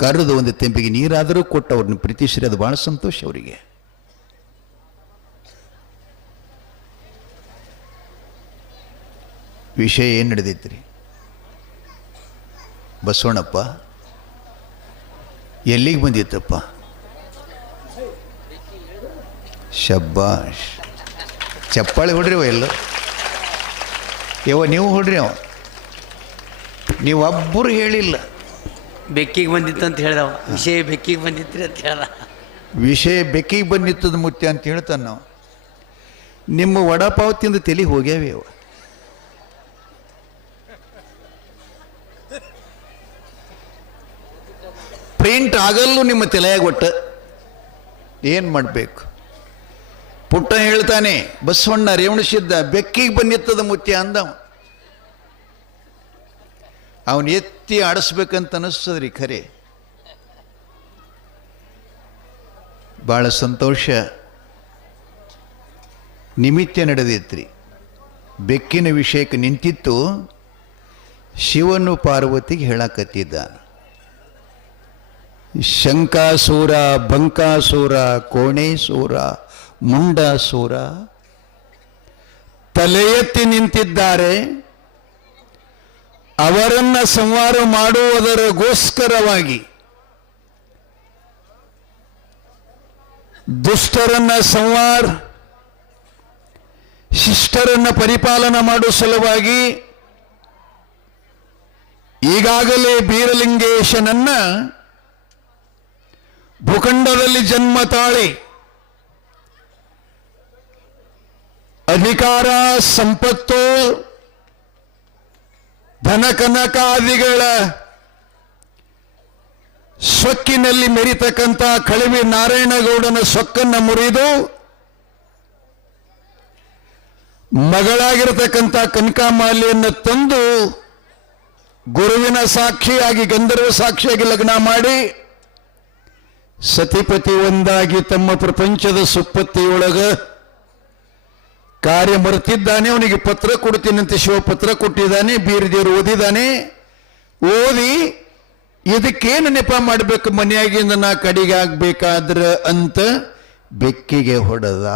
ಕರೆದು ಒಂದು ತೆಂಪಿಗೆ ನೀರಾದರೂ ಕೊಟ್ಟು ಅವ್ರನ್ನ ಪ್ರೀತಿಸಿರಿ, ಅದು ಬಹಳ ಸಂತೋಷ ಅವರಿಗೆ. ವಿಷಯ ಏನು ನಡೆದೈತ್ರಿ? ಬಸವಣ್ಣಪ್ಪ ಎಲ್ಲಿಗೆ ಬಂದಿತ್ತಪ್ಪ? ಶಬ್ಬಾಷ್, ಚಪ್ಪಾಳೆ ಹೊಡ್ರಿ ಎಲ್ಲ. ನೀವು ಹೊಡ್ರಿ. ನೀವು ಒಬ್ಬರು ಹೇಳಿಲ್ಲ. ಬೆಕ್ಕಿಗೆ ಬಂದಿತ್ತು ಅಂತ ಹೇಳ್ದವ. ವಿಷಯ ಬೆಕ್ಕಿಗೆ ಬಂದಿತ್ರಿ ಅಂತ ಹೇಳ್ದ. ವಿಷಯ ಬೆಕ್ಕಿಗೆ ಬಂದಿತ್ತದ ಮುತ್ಯ ಅಂತ ಹೇಳ್ತಾನೆ. ನಾವು ನಿಮ್ಮ ವಡಾಪಾವ್ ತಿಂದು ತಲೆ ಹೋಗ್ಯಾವೆ ಅವ. ಪ್ರಿಂಟ್ ಆಗಲ್ಲೂ ನಿಮ್ಮ ತಲೆಯಾಗ ಒಟ್ಟ ಏನು ಮಾಡಬೇಕು? ಪುಟ್ಟ ಹೇಳ್ತಾನೆ, ಬಸವಣ್ಣ ರೇವಣಸಿದ್ದ ಬೆಕ್ಕಿಗೆ ಬಂದಿತ್ತದ ಮುತ್ಯ ಅಂದವ. ಅವನು ಎತ್ತಿ ಆಡಿಸ್ಬೇಕಂತ ಅನಿಸ್ತದ್ರಿ. ಖರೆ ಭಾಳ ಸಂತೋಷ. ನಿಮಿತ್ತ ನಡೆದಿತ್ರಿ. ಬೆಕ್ಕಿನ ವಿಷಯಕ್ಕೆ ನಿಂತಿತ್ತು. ಶಿವನು ಪಾರ್ವತಿಗೆ ಹೇಳಕತ್ತಿದ್ದ, ಶಂಕಾಸೂರ, ಬಂಕಾಸೂರ, ಕೋಣೇಸೂರ, ಮುಂಡಾಸೂರ ತಲೆ ಎತ್ತಿ ನಿಂತಿದ್ದಾರೆ. ಅವರನ್ನ ಸಂಹಾರ ಮಾಡುವುದರಗೋಸ್ಕರವಾಗಿ ದುಷ್ಟರನ್ನ ಸಂಹಾರ, ಶಿಷ್ಟರನ್ನ ಪರಿಪಾಲನ ಮಾಡುವ ಸಲುವಾಗಿ ಈಗಾಗಲೇ ಬೀರಲಿಂಗೇಶನನ್ನ ಭೂಖಂಡದಲ್ಲಿ ಜನ್ಮ ತಾಳಿ ಅಧಿಕಾರ, ಸಂಪತ್ತು, ಧನಕನಕಾದಿಗಳ ಸೊಕ್ಕಿನಲ್ಲಿ ಮೆರಿತಕ್ಕಂಥ ಕಳಿವಿ ನಾರಾಯಣಗೌಡನ ಸೊಕ್ಕನ್ನು ಮುರಿದು ಮಗಳಾಗಿರತಕ್ಕಂಥ ಕನಕಾಮಾಲಿಯನ್ನು ತಂದು ಗುರುವಿನ ಸಾಕ್ಷಿಯಾಗಿ, ಗಂಧರ್ವ ಸಾಕ್ಷಿಯಾಗಿ ಲಗ್ನ ಮಾಡಿ ಸತಿಪತಿ ಒಂದಾಗಿ ತಮ್ಮ ಪ್ರಪಂಚದ ಸುಪ್ಪತ್ತಿಯೊಳಗ ಕಾರ್ಯ ಮರೆತಿದ್ದಾನೆ. ಅವನಿಗೆ ಪತ್ರ ಕೊಡ್ತೀನಂತೆ ಶಿವ ಪತ್ರ ಕೊಟ್ಟಿದ್ದಾನೆ. ಬೀರದೇವರು ಓದಿದ್ದಾನೆ. ಓದಿ ಇದಕ್ಕೇನು ನೆಪ ಮಾಡಬೇಕು, ಮನೆಯಾಗಿಂದ ನಾ ಕಡೆಗೆ ಆಗ್ಬೇಕಾದ್ರ ಅಂತ ಬೆಕ್ಕಿಗೆ ಹೊಡೆದ.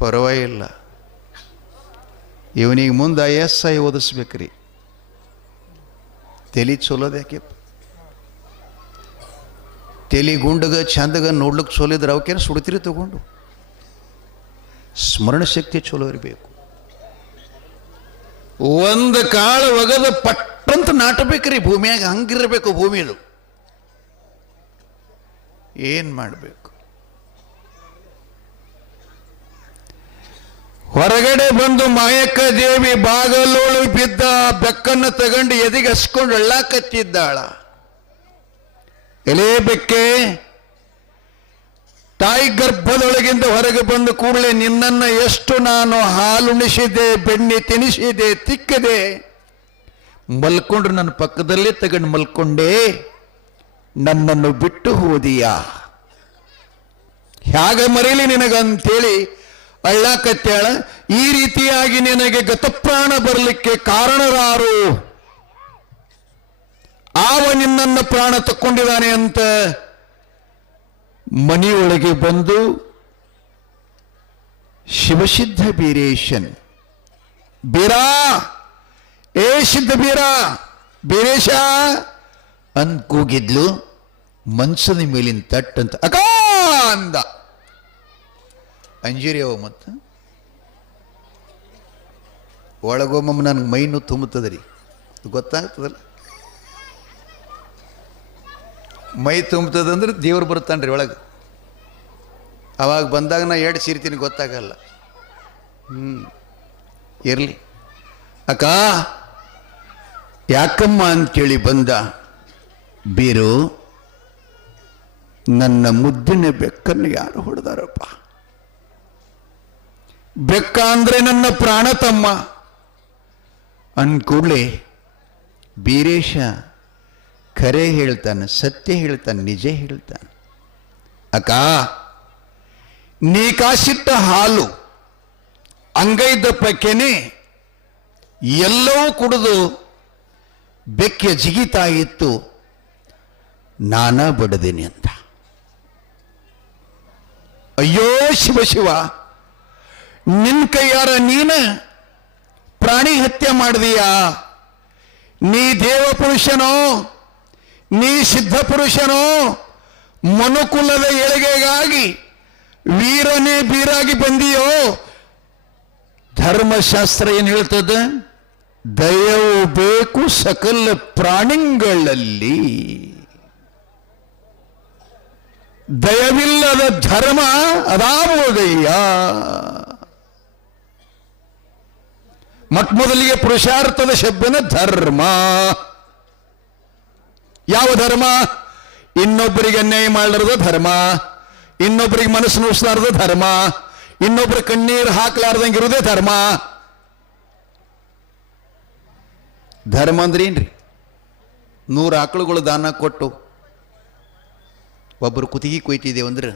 ಪರವಾಗಿಲ್ಲ, ಇವನಿಗೆ ಮುಂದೆ ISI ಓದಿಸ್ಬೇಕ್ರಿ. ತಲೆ ಚಲೋದ ಯಾಕೆ? ತಲೆ ಗುಂಡಗ ಚಂದಗ ನೋಡ್ಲಿಕ್ಕೆ ಚಲೋದ್ರೆ ಅವಕ್ಕೇನು ಸುಡ್ತಿರಿ ತಗೊಂಡು? ಸ್ಮರಣ ಶಕ್ತಿ ಚಲೋ ಇರಬೇಕು. ಒಂದು ಕಾಳು ಒಗದ ಪಟ್ಟಂತ ನಾಟಬೇಕ್ರಿ ಭೂಮಿಯಾಗ. ಹಂಗಿರಬೇಕು ಭೂಮಿದು. ಏನ್ ಮಾಡಬೇಕು? ಹೊರಗಡೆ ಬಂದು ಮಾಯಕ್ಕ ದೇವಿ ಬಾಗಲೋಳು ಬಿದ್ದ ಬೆಕ್ಕನ್ನು ತಗೊಂಡು ಎದಿಗೆ ಹಸ್ಕೊಂಡು ಎಳ್ಳಾಕತ್ತಿದ್ದಾಳ. ಎಲೆ ಬೆಕ್ಕೆ, ತಾಯಿ ಗರ್ಭದೊಳಗಿಂದ ಹೊರಗೆ ಬಂದು ಕೂಡಲೇ ನಿನ್ನನ್ನ ಎಷ್ಟು ನಾನು ಹಾಲುಣಿಸಿದೆ, ಬೆಣ್ಣೆ ತಿನಿಸಿದೆ, ತಿಕ್ಕದೆ, ಮಲ್ಕೊಂಡ್ರು ನನ್ನ ಪಕ್ಕದಲ್ಲೇ ತಗೊಂಡು ಮಲ್ಕೊಂಡೆ, ನನ್ನನ್ನು ಬಿಟ್ಟು ಹೋದೀಯಾ, ಹೇಗೆ ಮರೀಲಿ ನಿನಗಂತೇಳಿ ಅಳ್ಳಾಕತ್ಯಾಳ. ಈ ರೀತಿಯಾಗಿ ನಿನಗೆ ಗತಪ್ರಾಣ ಬರಲಿಕ್ಕೆ ಕಾರಣರಾರು? ಆವ ನಿನ್ನನ್ನು ಪ್ರಾಣ ತಕ್ಕೊಂಡಿದ್ದಾನೆ ಅಂತ ಮನೆಯೊಳಗೆ ಬಂದು ಶಿವಸಿದ್ಧ ಬೀರೇಶನ್, ಬೀರಾ, ಏ ಸಿದ್ಧ ಬೀರಾ, ಬೀರೇಶ ಅಂದ್ ಕೂಗಿದ್ಲು. ಮನ್ಸದ ಮೇಲಿನ ತಟ್ಟಂತ ಅಕಾ ಅಂದ. ಅಂಜೀರಿ ಅವ ಮತ್ತ ಒಳಗೊಮ್ಮಮ್ಮ ನನಗೆ ಮೈನು ತುಂಬುತ್ತದ್ರಿ, ಗೊತ್ತಾಗ್ತದಲ್ಲ. ಮೈ ತುಂಬುತ್ತದಂದ್ರೆ ದೇವ್ರು ಬರ್ತಾನ್ರಿ ಒಳಗೆ. ಅವಾಗ ಬಂದಾಗ ನಾ ಎರಡು ಸೇರ್ತೀನಿ ಗೊತ್ತಾಗಲ್ಲ. ಇರಲಿ ಅಕ್ಕ, ಯಾಕಮ್ಮ ಅಂತೇಳಿ ಬಂದ. ಬೀರು, ನನ್ನ ಮುದ್ದಿನ ಬೆಕ್ಕನ್ನು ಯಾರು ಹೊಡೆದಾರಪ್ಪ? ಬೆಕ್ಕ ಅಂದ್ರೆ ನನ್ನ ಪ್ರಾಣ ತಮ್ಮ ಅನ್ಕೂಡ್ಲೆ ಬೀರೇಶ ಖರೆ ಹೇಳ್ತಾನೆ, ಸತ್ಯ ಹೇಳ್ತಾನೆ, ನಿಜ ಹೇಳ್ತಾನೆ. ಅಕ್ಕ, ನೀ ಕಾಸಿಟ್ಟ ಹಾಲು ಅಂಗೈದ ಪಕ್ಕೆನೆ ಎಲ್ಲವೂ ಕುಡಿದು ಬೆಕ್ಕೆ ಜಿಗಿತಾ ಇತ್ತು, ನಾನ ಬಡದೇನೆ ಅಂತ. ಅಯ್ಯೋ ಶಿವ ಶಿವ, ನಿನ್ ಕೈಯಾರ ನೀನ ಪ್ರಾಣಿ ಹತ್ಯೆ ಮಾಡಿದೀಯಾ? ನೀ ದೇವ ಪುರುಷನೋ, ನೀ ಸಿದ್ಧ ಪುರುಷನೋ? ಮನುಕುಲದ ಏಳಿಗೆಗಾಗಿ ವೀರನೇ ಬೀರಾಗಿ ಬಂದಿಯೋ? ಧರ್ಮಶಾಸ್ತ್ರ ಏನ್ ಹೇಳ್ತದೆ? ದಯವು ಬೇಕು ಸಕಲ ಪ್ರಾಣಿಗಳಲ್ಲಿ, ದಯವಿಲ್ಲದ ಧರ್ಮ ಅದಾವುದಯ್ಯ. ಮೊಟ್ಟಮೊದಲಿಗೆ ಪುರುಷಾರ್ಥದ ಶಬ್ದನ ಧರ್ಮ. ಯಾವ ಧರ್ಮ? ಇನ್ನೊಬ್ಬರಿಗೆ ಅನ್ಯಾಯ ಮಾಡಲಾರದ ಧರ್ಮ, ಇನ್ನೊಬ್ಬರಿಗೆ ಮನಸ್ಸು ನೋಯಿಸಲಾರದ ಧರ್ಮ, ಇನ್ನೊಬ್ಬರ ಕಣ್ಣೀರು ಹಾಕಲಾರ್ದಂಗಿರುವುದೇ ಧರ್ಮ. ಧರ್ಮ ಅಂದ್ರೆ ಏನ್ರಿ? 100 ಆಕಳುಗಳು ದಾನ ಕೊಟ್ಟು ಒಬ್ಬರು ಕುತ್ತಿಗೆ ಕೊಯ್ತಿದ್ದೇವೆ ಅಂದ್ರೆ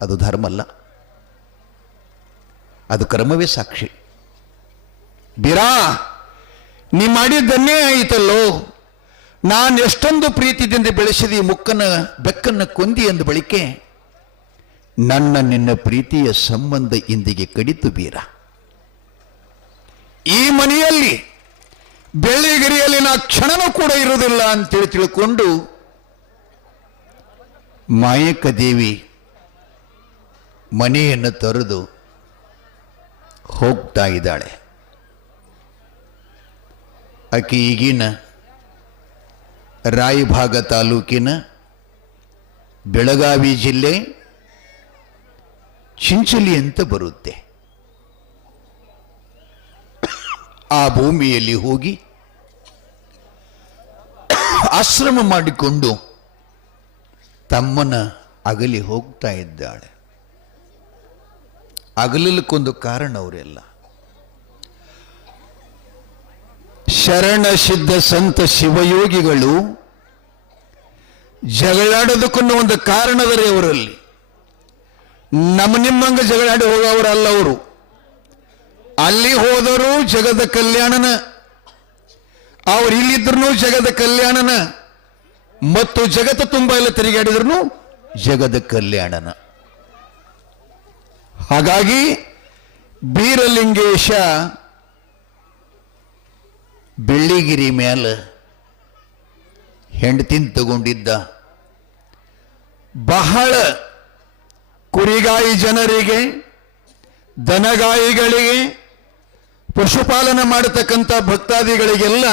ಅದು ಧರ್ಮ ಅಲ್ಲ, ಅದು ಕರ್ಮವೇ ಸಾಕ್ಷಿ. ಬೀರಾ, ನೀ ಮಾಡಿದ್ದನ್ನೇ ಆಯಿತಲ್ಲೋ. ನಾನು ಎಷ್ಟೊಂದು ಪ್ರೀತಿಯಿಂದ ಬೆಳೆಸಿದ ಈ ಮುಕ್ಕನ ಬೆಕ್ಕನ್ನು ಕೊಂದಿ ಅಂದ ಬಳಿಕೆ ನನ್ನ ನಿನ್ನ ಪ್ರೀತಿಯ ಸಂಬಂಧ ಇಂದಿಗೆ ಕಡಿತು ಬೀರ. ಈ ಮನೆಯಲ್ಲಿ ಬೆಳ್ಳಿಗಿರಿಯಲ್ಲಿ ನಾ ಕ್ಷಣನೂ ಕೂಡ ಇರುವುದಿಲ್ಲ ಅಂತೇಳಿ ತಿಳ್ಕೊಂಡು ಮಾಯಕ್ಕ ದೇವಿ ಮನೆಯನ್ನು ತೊರೆದು ಹೋಗ್ತಾ ಇದ್ದಾಳೆ. ಆಕೆ ಈಗಿನ ರಾಯಭಾಗ ತಾಲೂಕಿನ ಬೆಳಗಾವಿ ಜಿಲ್ಲೆ ಚಿಂಚಲಿ ಅಂತ ಬರುತ್ತೆ. ಆ ಭೂಮಿಯಲ್ಲಿ ಹೋಗಿ ಆಶ್ರಮ ಮಾಡಿಕೊಂಡು ತಮ್ಮನ ಅಗಲಿ ಹೋಗ್ತಾ ಇದ್ದಾಳೆ. ಅಗಲಕ್ಕೊಂದು ಕಾರಣ ಅವರೆಲ್ಲ ಶರಣ ಸಿದ್ಧ ಸಂತ ಶಿವಯೋಗಿಗಳು ಜಗಳಾಡೋದಕ್ಕನ್ನು ಒಂದು ಕಾರಣದರೆ ಅವರಲ್ಲಿ. ನಮ್ಮ ನಿಮ್ಮಂಗ ಜಗಳಾಡಿ ಹೋಗೋವರಲ್ಲ ಅವರು. ಅಲ್ಲಿ ಹೋದರೂ ಜಗದ ಕಲ್ಯಾಣನ, ಅವ್ರು ಇಲ್ಲಿದ್ರು ಜಗದ ಕಲ್ಯಾಣನ, ಮತ್ತು ಜಗತ್ತು ತುಂಬ ಎಲ್ಲ ತಿರುಗಾಡಿದ್ರು ಜಗದ ಕಲ್ಯಾಣನ. ಹಾಗಾಗಿ ಬೀರಲಿಂಗೇಶ ಬೆಳ್ಳಿಗಿರಿ ಮೇಲೆ ಹೆಂಡತಿನ ತಗೊಂಡಿದ್ದ. ಬಹಳ ಕುರಿಗಾಯಿ ಜನರಿಗೆ, ದನಗಾಯಿಗಳಿಗೆ, ಪಶುಪಾಲನೆ ಮಾಡತಕ್ಕಂಥ ಭಕ್ತಾದಿಗಳಿಗೆಲ್ಲ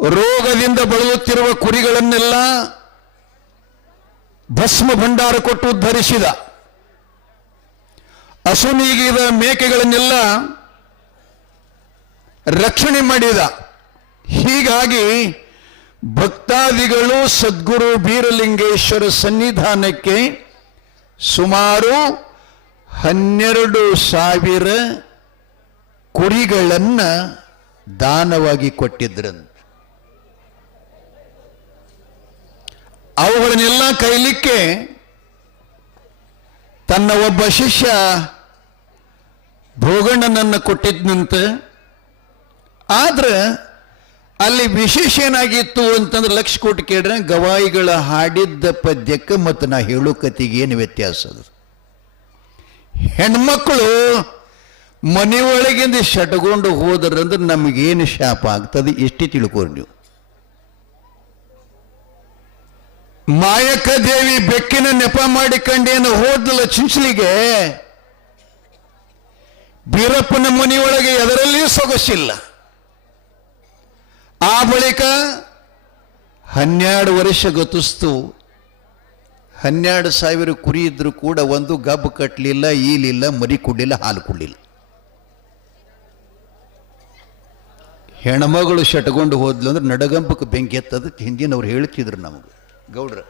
ರೋಗದಿಂದ ಬಳಲುತ್ತಿರುವ ಕುರಿಗಳನ್ನೆಲ್ಲ ಭಸ್ಮ ಭಂಡಾರ ಕೊಟ್ಟು ಉದ್ಧರಿಸಿದ. ಅಸುನೀಗಿದ ಮೇಕೆಗಳನ್ನೆಲ್ಲ ರಕ್ಷಣೆ ಮಾಡಿದ. ಹೀಗಾಗಿ ಭಕ್ತಾದಿಗಳು ಸದ್ಗುರು ಬೀರಲಿಂಗೇಶ್ವರ ಸನ್ನಿಧಾನಕ್ಕೆ ಸುಮಾರು 12,000 ಕುರಿಗಳನ್ನ ದಾನವಾಗಿ ಕೊಟ್ಟಿದ್ರಂತೆ. ಅವುಗಳನ್ನೆಲ್ಲ ಕೈಲಿಕ್ಕೆ ತನ್ನ ಒಬ್ಬ ಶಿಷ್ಯ ಭೋಗಣ್ಣನನ್ನು ಕೊಟ್ಟಿದ್ನಂತೆ. ಆದ್ರೆ ಅಲ್ಲಿ ವಿಶೇಷ ಏನಾಗಿತ್ತು ಅಂತಂದ್ರೆ ಲಕ್ಷ ಕೊಟ್ಟು ಕೇಳ್ರೆ ಗವಾಯಿಗಳ ಹಾಡಿದ್ದ ಪದ್ಯಕ್ಕೆ ಮತ್ತು ನಾ ಹೇಳೋ ಕತಿಗೆ ಏನು ವ್ಯತ್ಯಾಸ ಅದು. ಹೆಣ್ಮಕ್ಕಳು ಮನೆಯೊಳಗಿಂದ ಶಟಗೊಂಡು ಹೋದ್ರಂದ್ರೆ ನಮಗೇನು ಶಾಪ ಆಗ್ತದೆ ಇಷ್ಟೇ ತಿಳ್ಕೊರಿ ನೀವು. ಮಾಯಕ್ಕ ದೇವಿ ಬೆಕ್ಕಿನ ನೆಪ ಮಾಡಿಕೊಂಡೇನು ಹೋದಲ್ಲ ಚಿಂಚಲಿಗೆ, ಬೀರಪ್ಪನ ಮನೆಯೊಳಗೆ ಎದರಲ್ಲಿಯೂ ಸೊಗಸಿಲ್ಲ. ಆ ಬಳಿಕ 12 ವರ್ಷ ಗತಿಸ್ತು. 12,000 ಕುರಿ ಇದ್ರು ಕೂಡ ಒಂದು ಗಬ್ಬು ಕಟ್ಟಲಿಲ್ಲ, ಈಲಿಲ್ಲ, ಮರಿ ಕೊಡಲಿಲ್ಲ, ಹಾಲು ಕೊಡಲಿಲ್ಲ. ಹೆಣ್ಮಗಳು ಶಟಗೊಂಡು ಹೋದ್ಲು ಅಂದ್ರೆ ನಡಗಂಬಕ್ಕೆ ಬೆಂಕಿ ಎತ್ತದಕ್ಕೆ ಹಿಂದಿನವ್ರು ಹೇಳ್ತಿದ್ರು ನಮಗೆ ಗೌಡ್ರ.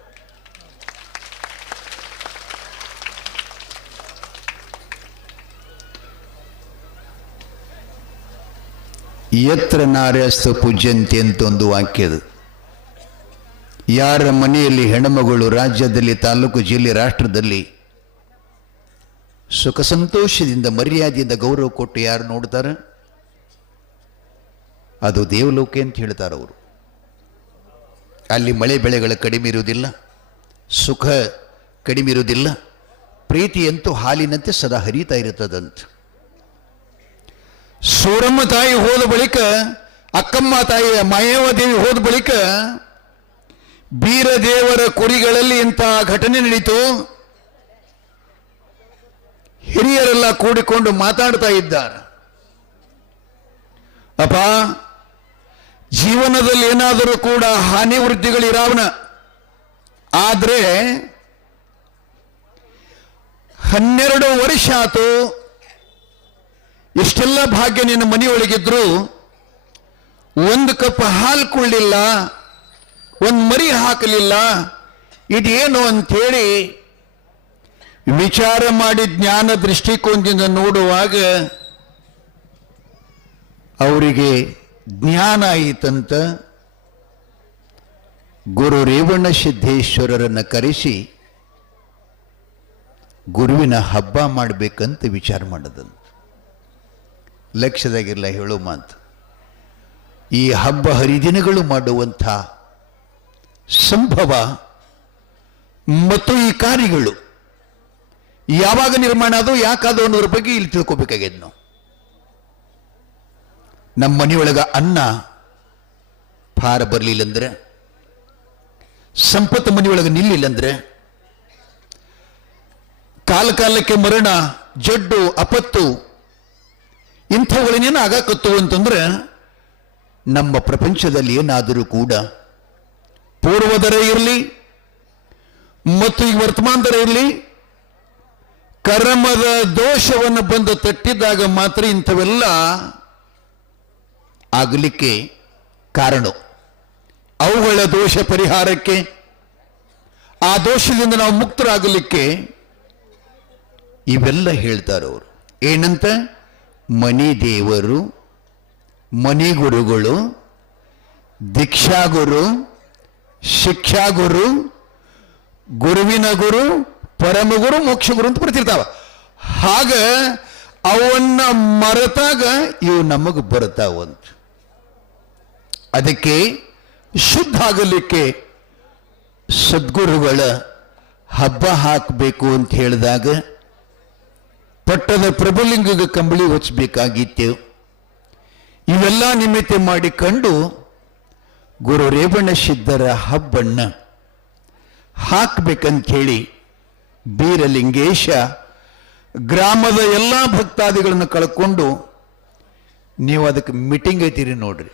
ಯತ್ರ ನಾರ್ಯಸ್ತು ಪೂಜ್ಯಂತೆ ಅಂತ ಒಂದು ವಾಕ್ಯದು. ಯಾರ ಮನೆಯಲ್ಲಿ ಹೆಣ್ಮಗಳು ರಾಜ್ಯದಲ್ಲಿ, ತಾಲೂಕು, ಜಿಲ್ಲೆ, ರಾಷ್ಟ್ರದಲ್ಲಿ ಸುಖ ಸಂತೋಷದಿಂದ ಮರ್ಯಾದೆಯಿಂದ ಗೌರವ ಕೊಟ್ಟು ಯಾರು ನೋಡ್ತಾರೆ ಅದು ದೇವಲೋಕ ಅಂತ ಹೇಳ್ತಾರೆ ಅವರು. ಅಲ್ಲಿ ಮಳೆ ಬೆಳೆಗಳು ಕಡಿಮೆ ಇರುವುದಿಲ್ಲ, ಸುಖ ಕಡಿಮೆ ಇರುವುದಿಲ್ಲ, ಪ್ರೀತಿಯಂತೂ ಹಾಲಿನಂತೆ ಸದಾ ಹರಿತಾ ಇರುತ್ತದಂತ. ಸೂರಮ್ಮ ತಾಯಿ ಹೋದ ಬಳಿಕ, ಅಕ್ಕಮ್ಮ ತಾಯಿಯ ಮಾಯಾವದೇವಿ ಹೋದ ಬಳಿಕ ಬೀರದೇವರ ಕುರಿಗಳಲ್ಲಿ ಇಂತಹ ಘಟನೆ ನಡೀತು. ಹಿರಿಯರೆಲ್ಲ ಕೂಡಿಕೊಂಡು ಮಾತಾಡ್ತಾ ಇದ್ದಾರೆ. ಅಪ್ಪ, ಜೀವನದಲ್ಲಿ ಏನಾದರೂ ಕೂಡ ಹಾನಿ ವೃದ್ಧಿಗಳಿರಾವನ, ಆದ್ರೆ 12 ವರ್ಷ ಆತು, ಇಷ್ಟೆಲ್ಲ ಭಾಗ್ಯ ನಿನ್ನ ಮನೆಯೊಳಗಿದ್ರು ಒಂದು ಕಪ್ ಹಾಲು ಕೊಳ್ಳಿಲ್ಲ, ಒಂದು ಮರಿ ಹಾಕಲಿಲ್ಲ, ಇದೇನು ಅಂಥೇಳಿ ವಿಚಾರ ಮಾಡಿ ಜ್ಞಾನ ದೃಷ್ಟಿಕೋನದಿಂದ ನೋಡುವಾಗ ಅವರಿಗೆ ಜ್ಞಾನ ಆಯಿತಂತ. ಗುರು ರೇವಣ ಸಿದ್ದೇಶ್ವರರನ್ನು ಕರೆಸಿ ಗುರುವಿನ ಹಬ್ಬ ಮಾಡಬೇಕಂತ ವಿಚಾರ ಮಾಡದಂತ. ಲಕ್ಷ್ಯದಾಗಿರಲ್ಲ ಹೇಳೋ ಮಾತು. ಈ ಹಬ್ಬ ಹರಿದಿನಗಳು ಮಾಡುವಂಥ ಸಂಭವ ಮತ್ತು ಈ ಕಾರ್ಯಗಳು ಯಾವಾಗ ನಿರ್ಮಾಣ ಅದು ಯಾಕಾದು ಅನ್ನೋದ್ರ ಬಗ್ಗೆ ಇಲ್ಲಿ ತಿಳ್ಕೊಬೇಕಾಗ್ಯದ ನಾವು. ನಮ್ಮ ಮನೆಯೊಳಗ ಅನ್ನ ಭಾರ ಬರಲಿಲ್ಲಂದ್ರೆ, ಸಂಪತ್ತು ಮನೆಯೊಳಗೆ ನಿಲ್ಲಿಲ್ಲಂದ್ರೆ, ಕಾಲಕ್ಕೆ ಮರಣ, ಜಡ್ಡು, ಅಪತ್ತು ಇಂಥವುಗಳನ್ನೇನು ಆಗಾಕತ್ತು ಅಂತಂದ್ರೆ ನಮ್ಮ ಪ್ರಪಂಚದಲ್ಲಿ ಏನಾದರೂ ಕೂಡ ಪೂರ್ವದರ ಇರಲಿ ಮತ್ತು ಈ ವರ್ತಮಾನದರ ಇರಲಿ ಕರ್ಮದ ದೋಷವನ್ನು ಬಂದು ತಟ್ಟಿದಾಗ ಮಾತ್ರ ಇಂಥವೆಲ್ಲ ಆಗಲಿಕ್ಕೆ ಕಾರಣ. ಅವುಗಳ ದೋಷ ಪರಿಹಾರಕ್ಕೆ, ಆ ದೋಷದಿಂದ ನಾವು ಮುಕ್ತರಾಗಲಿಕ್ಕೆ ಇವೆಲ್ಲ ಹೇಳ್ತಾರೆ ಅವರು. ಏನಂತ? ಮನಿ ದೇವರು, ಮನಿ ಗುರುಗಳು, ದೀಕ್ಷಾಗುರು, ಶಿಕ್ಷಾಗುರು, ಗುರುವಿನ ಗುರು, ಪರಮಗುರು, ಮೋಕ್ಷಗುರು ಅಂತ ಬರ್ತಿರ್ತಾವ. ಹಾಗ ಅವನ್ನ ಮರೆತಾಗ ಇವು ನಮಗೆ ಬರ್ತಾವಂತ. ಅದಕ್ಕೆ ಶುದ್ಧ ಆಗಲಿಕ್ಕೆ ಸದ್ಗುರುಗಳ ಹಬ್ಬ ಹಾಕಬೇಕು ಅಂತ ಹೇಳಿದಾಗ ಪಟ್ಟದ ಪ್ರಭುಲಿಂಗಗೆ ಕಂಬಳಿ ಹೊಚ್ಚಬೇಕಾಗಿತ್ತು. ಇವೆಲ್ಲ ನಿಮಿತ್ತ ಮಾಡಿಕೊಂಡು ಗುರು ರೇವಣ ಸಿದ್ಧರ ಹಬ್ಬನ್ನ ಹಾಕ್ಬೇಕಂತ ಹೇಳಿ ಬೀರಲಿಂಗೇಶ ಗ್ರಾಮದ ಎಲ್ಲ ಭಕ್ತಾದಿಗಳನ್ನು ಕಳ್ಕೊಂಡು, ನೀವು ಅದಕ್ಕೆ ಮೀಟಿಂಗ್ ಐತೀರಿ ನೋಡ್ರಿ.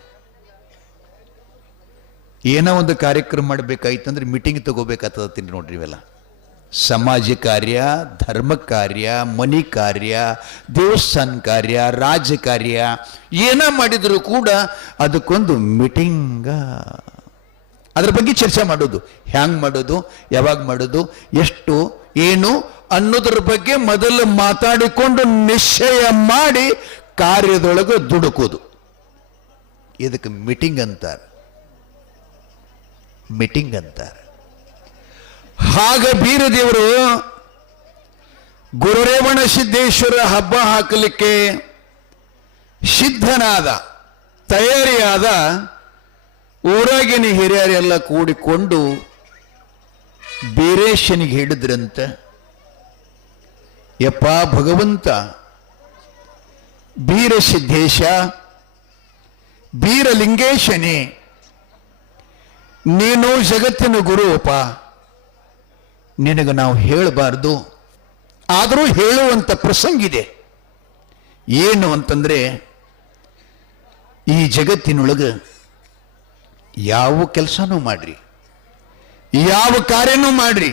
ಏನೋ ಒಂದು ಕಾರ್ಯಕ್ರಮ ಮಾಡಬೇಕಾಯ್ತಂದ್ರೆ ಮೀಟಿಂಗ್ ತಗೋಬೇಕಾಗ್ತದತ್ತೀನಿ ನೋಡ್ರಿ. ಇವೆಲ್ಲ ಸಮಾಜ ಕಾರ್ಯ, ಧರ್ಮ ಕಾರ್ಯ, ಮನಿ ಕಾರ್ಯ, ದೇವಸ್ಥಾನ ಕಾರ್ಯ, ರಾಜ್ಯ ಕಾರ್ಯ ಏನ ಮಾಡಿದ್ರು ಕೂಡ ಅದಕ್ಕೊಂದು ಮೀಟಿಂಗ. ಅದ್ರ ಬಗ್ಗೆ ಚರ್ಚೆ ಮಾಡೋದು, ಹ್ಯಾಂಗ್ ಮಾಡೋದು, ಯಾವಾಗ ಮಾಡೋದು, ಎಷ್ಟು ಏನು ಅನ್ನೋದ್ರ ಬಗ್ಗೆ ಮೊದಲು ಮಾತಾಡಿಕೊಂಡು ನಿಶ್ಚಯ ಮಾಡಿ ಕಾರ್ಯದೊಳಗೆ ದುಡುಕೋದು. ಇದಕ್ಕೆ ಮೀಟಿಂಗ್ ಅಂತಾರೆ, ಮೀಟಿಂಗ್ ಅಂತಾರೆ. ಹಾಗ ಬೀರದೇವರು ಗುರುರೇವಣ ಸಿದ್ದೇಶ್ವರ ಹಬ್ಬ ಹಾಕಲಿಕ್ಕೆ ಸಿದ್ಧನಾದ, ತಯಾರಿಯಾದ. ಊರಾಗಿನ ಹಿರಿಯರೆಲ್ಲ ಕೂಡಿಕೊಂಡು ಬೀರೇಶನಿಗೆ ಹೇಳಿದ್ರಂತ, ಯಪ್ಪ ಭಗವಂತ, ಬೀರಸಿದ್ದೇಶ, ಬೀರಲಿಂಗೇಶನೇ, ನೀನು ಜಗತ್ತಿನ ಗುರುವಪ್ಪ, ನಿನಗೆ ನಾವು ಹೇಳಬಾರ್ದು, ಆದರೂ ಹೇಳುವಂತ ಪ್ರಸಂಗ ಇದೆ. ಏನು ಅಂತಂದ್ರೆ, ಈ ಜಗತ್ತಿನೊಳಗೆ ಯಾವ ಕೆಲಸನೂ ಮಾಡ್ರಿ, ಯಾವ ಕಾರ್ಯನೂ ಮಾಡ್ರಿ,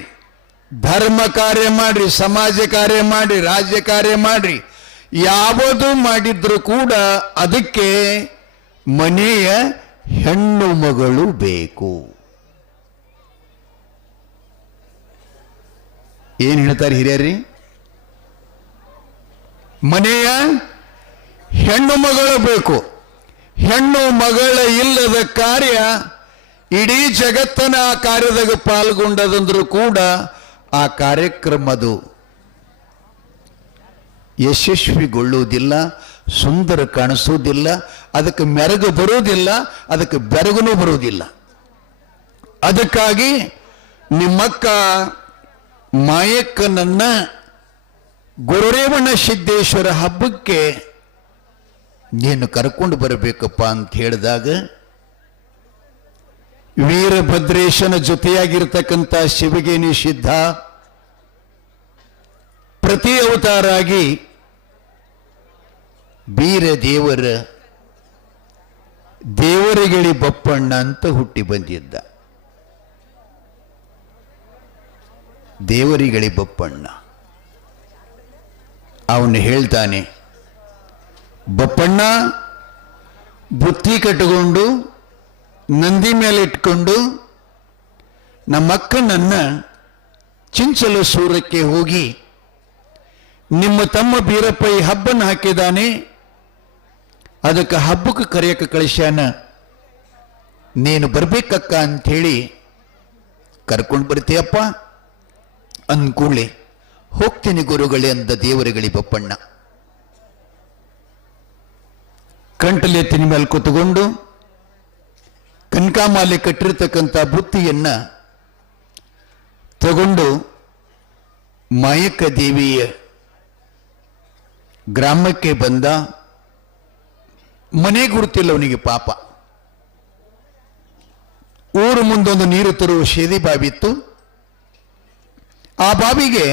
ಧರ್ಮ ಕಾರ್ಯ ಮಾಡ್ರಿ, ಸಮಾಜ ಕಾರ್ಯ ಮಾಡ್ರಿ, ರಾಜ್ಯ ಕಾರ್ಯ ಮಾಡ್ರಿ, ಯಾವುದು ಮಾಡಿದ್ರು ಕೂಡ ಅದಕ್ಕೆ ಮನೆಯ ಹೆಣ್ಣು ಮಗಳು ಬೇಕು. ಏನ್ ಹೇಳ್ತಾರೆ ಹಿರಿಯರಿ? ಮನೆಯ ಹೆಣ್ಣು ಮಗಳು ಬೇಕು. ಹೆಣ್ಣು ಮಗಳ ಇಲ್ಲದ ಕಾರ್ಯ ಇಡೀ ಜಗತ್ತನ ಆ ಕಾರ್ಯದಾಗ ಪಾಲ್ಗೊಂಡದಂದ್ರೂ ಕೂಡ ಆ ಕಾರ್ಯಕ್ರಮದು ಯಶಸ್ವಿಗೊಳ್ಳುವುದಿಲ್ಲ, ಸುಂದರ ಕಾಣಿಸುವುದಿಲ್ಲ, ಅದಕ್ಕೆ ಮೆರಗು ಬರುವುದಿಲ್ಲ, ಅದಕ್ಕೆ ಬೆರಗುನೂ ಬರುವುದಿಲ್ಲ. ಅದಕ್ಕಾಗಿ ನಿಮ್ಮಕ್ಕ ಮಾಯಕ್ಕನನ್ನ ಗುರುರೇವಣ ಸಿದ್ದೇಶ್ವರ ಹಬ್ಬಕ್ಕೆ ನೀನು ಕರ್ಕೊಂಡು ಬರಬೇಕಪ್ಪ ಅಂತ ಹೇಳಿದಾಗ, ವೀರಭದ್ರೇಶನ ಜೊತೆಯಾಗಿರ್ತಕ್ಕಂಥ ಶಿವಗೇನಿ ಸಿದ್ಧ ಪ್ರತಿ ಅವತಾರಾಗಿ ಬೀರದೇವರ ದೇವರಿಗಿಳಿ ಬಪ್ಪಣ್ಣ ಅಂತ ಹುಟ್ಟಿ ಬಂದಿದ್ದ. ದೇವರಿಗಿಳಿ ಬಪ್ಪಣ್ಣ ಅವನು ಹೇಳ್ತಾನೆ, ಬಪ್ಪಣ್ಣ ಬುತ್ತಿ ಕಟ್ಟಿಕೊಂಡು ನಂದಿ ಮೇಲೆ ಇಟ್ಕೊಂಡು ನಮ್ಮಕ್ಕನನ್ನ ಚಿಂಚಲ ಸೂರಕ್ಕೆ ಹೋಗಿ ನಿಮ್ಮ ತಮ್ಮ ಬೀರಪ್ಪ ಈ ಹಬ್ಬನ ಹಾಕಿದ್ದಾನೆ, ಅದಕ್ಕೆ ಹಬ್ಬಕ್ಕೆ ಕರೆಯಕ್ಕೆ ಕಳಿಸ್ಯಾನ, ನೀನು ಬರ್ಬೇಕಕ್ಕ ಅಂಥೇಳಿ ಕರ್ಕೊಂಡು ಬರ್ತೀಯಪ್ಪ ಅಂದ್ಕೂಳೆ ಹೋಗ್ತೀನಿ ಗುರುಗಳೇ ಅಂದ ದೇವರುಗಳಿ ಬಪ್ಪಣ್ಣ. ಕಂಟಲೆತ್ತಿನ ಮೇಲೆ ಕೂತ್ಕೊಂಡು ಕನಕಾಮಾಲೆ ಕಟ್ಟಿರ್ತಕ್ಕಂಥ ಬುತ್ತಿಯನ್ನ ತಗೊಂಡು ಮಾಯಕ್ಕ ದೇವಿಯ ಗ್ರಾಮಕ್ಕೆ ಬಂದ. ಮನೆ ಗುರುತಿಲ್ಲ ಅವನಿಗೆ ಪಾಪ. ಊರು ಮುಂದೊಂದು ನೀರು ತರುವ ಶೇದಿ ಬಾವಿ ಇತ್ತು. ಆ ಬಾವಿಗೆ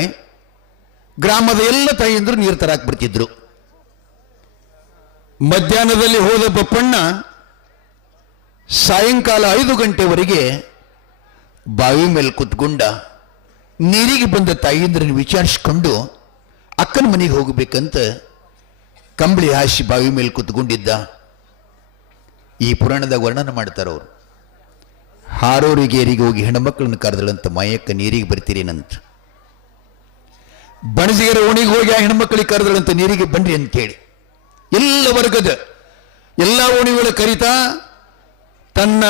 ಗ್ರಾಮದ ಎಲ್ಲ ತಾಯಿಯಂದ್ರು ನೀರು ತರಾಕ್ ಬರ್ತಿದ್ರು. ಮಧ್ಯಾಹ್ನದಲ್ಲಿ ಹೋದ ಬಪ್ಪಣ್ಣ ಸಾಯಂಕಾಲ 5 ಗಂಟೆವರೆಗೆ ಬಾವಿ ಮೇಲೆ ಕುತ್ಕೊಂಡ. ನೀರಿಗೆ ಬಂದ ತಾಯಿಯಂದ್ರನ್ನು ವಿಚಾರಿಸ್ಕೊಂಡು ಅಕ್ಕನ ಮನೆಗೆ ಹೋಗಬೇಕಂತ ಕಂಬಳಿ ಹಾಸಿ ಬಾವಿ ಮೇಲೆ ಕುತ್ಕೊಂಡಿದ್ದ. ಈ ಪುರಾಣದಾಗ ವರ್ಣನೆ ಮಾಡ್ತಾರವ್ರು. ಹಾರೋರಿಗೇರಿಗೆ ಹೋಗಿ ಹೆಣ್ಮಕ್ಳನ್ನು ಕರೆದಳಂತ ಮಾಯಕ್ಕ ನೀರಿಗೆ ಬರ್ತೀರೇನಂತ. ಬಣಜಿಗರ ಓಣಿಗೆ ಹೋಗಿ ಆ ಹೆಣ್ಮಕ್ಳಿಗೆ ಕರೆದಳಂತ ನೀರಿಗೆ ಬನ್ರಿ ಅಂತೇಳಿ. ಎಲ್ಲ ವರ್ಗದ ಎಲ್ಲ ಓಣಿಗಳ ಕರಿತಾ ತನ್ನ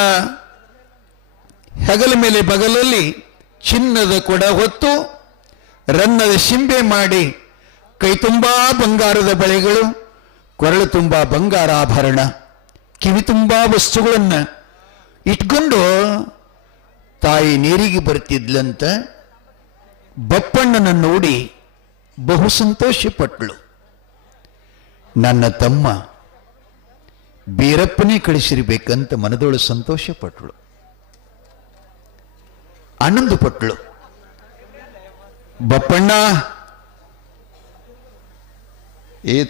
ಹೆಗಲ ಮೇಲೆ ಬಗಲಲ್ಲಿ ಚಿನ್ನದ ಕೊಡ ಹೊತ್ತು ರನ್ನದ ಶಿಂಬೆ ಮಾಡಿ ಕೈ ತುಂಬಾ ಬಂಗಾರದ ಬಳೆಗಳು, ಕೊರಳು ತುಂಬಾ ಬಂಗಾರ ಆಭರಣ, ಕಿವಿ ತುಂಬಾ ವಸ್ತುಗಳನ್ನು ಇಟ್ಕೊಂಡು ತಾಯಿ ನೀರಿಗೆ ಬರ್ತಿದ್ಲಂತ. ಬಪ್ಪಣ್ಣನ ನೋಡಿ ಬಹು ಸಂತೋಷಪಟ್ಳು. ನನ್ನ ತಮ್ಮ ಬೀರಪ್ಪನೇ ಕಳಿಸಿರ್ಬೇಕಂತ ಮನದೊಳು ಸಂತೋಷಪಟ್ಳು, ಆನಂದ ಪಟ್ಳು. ಬಪ್ಪಣ್ಣ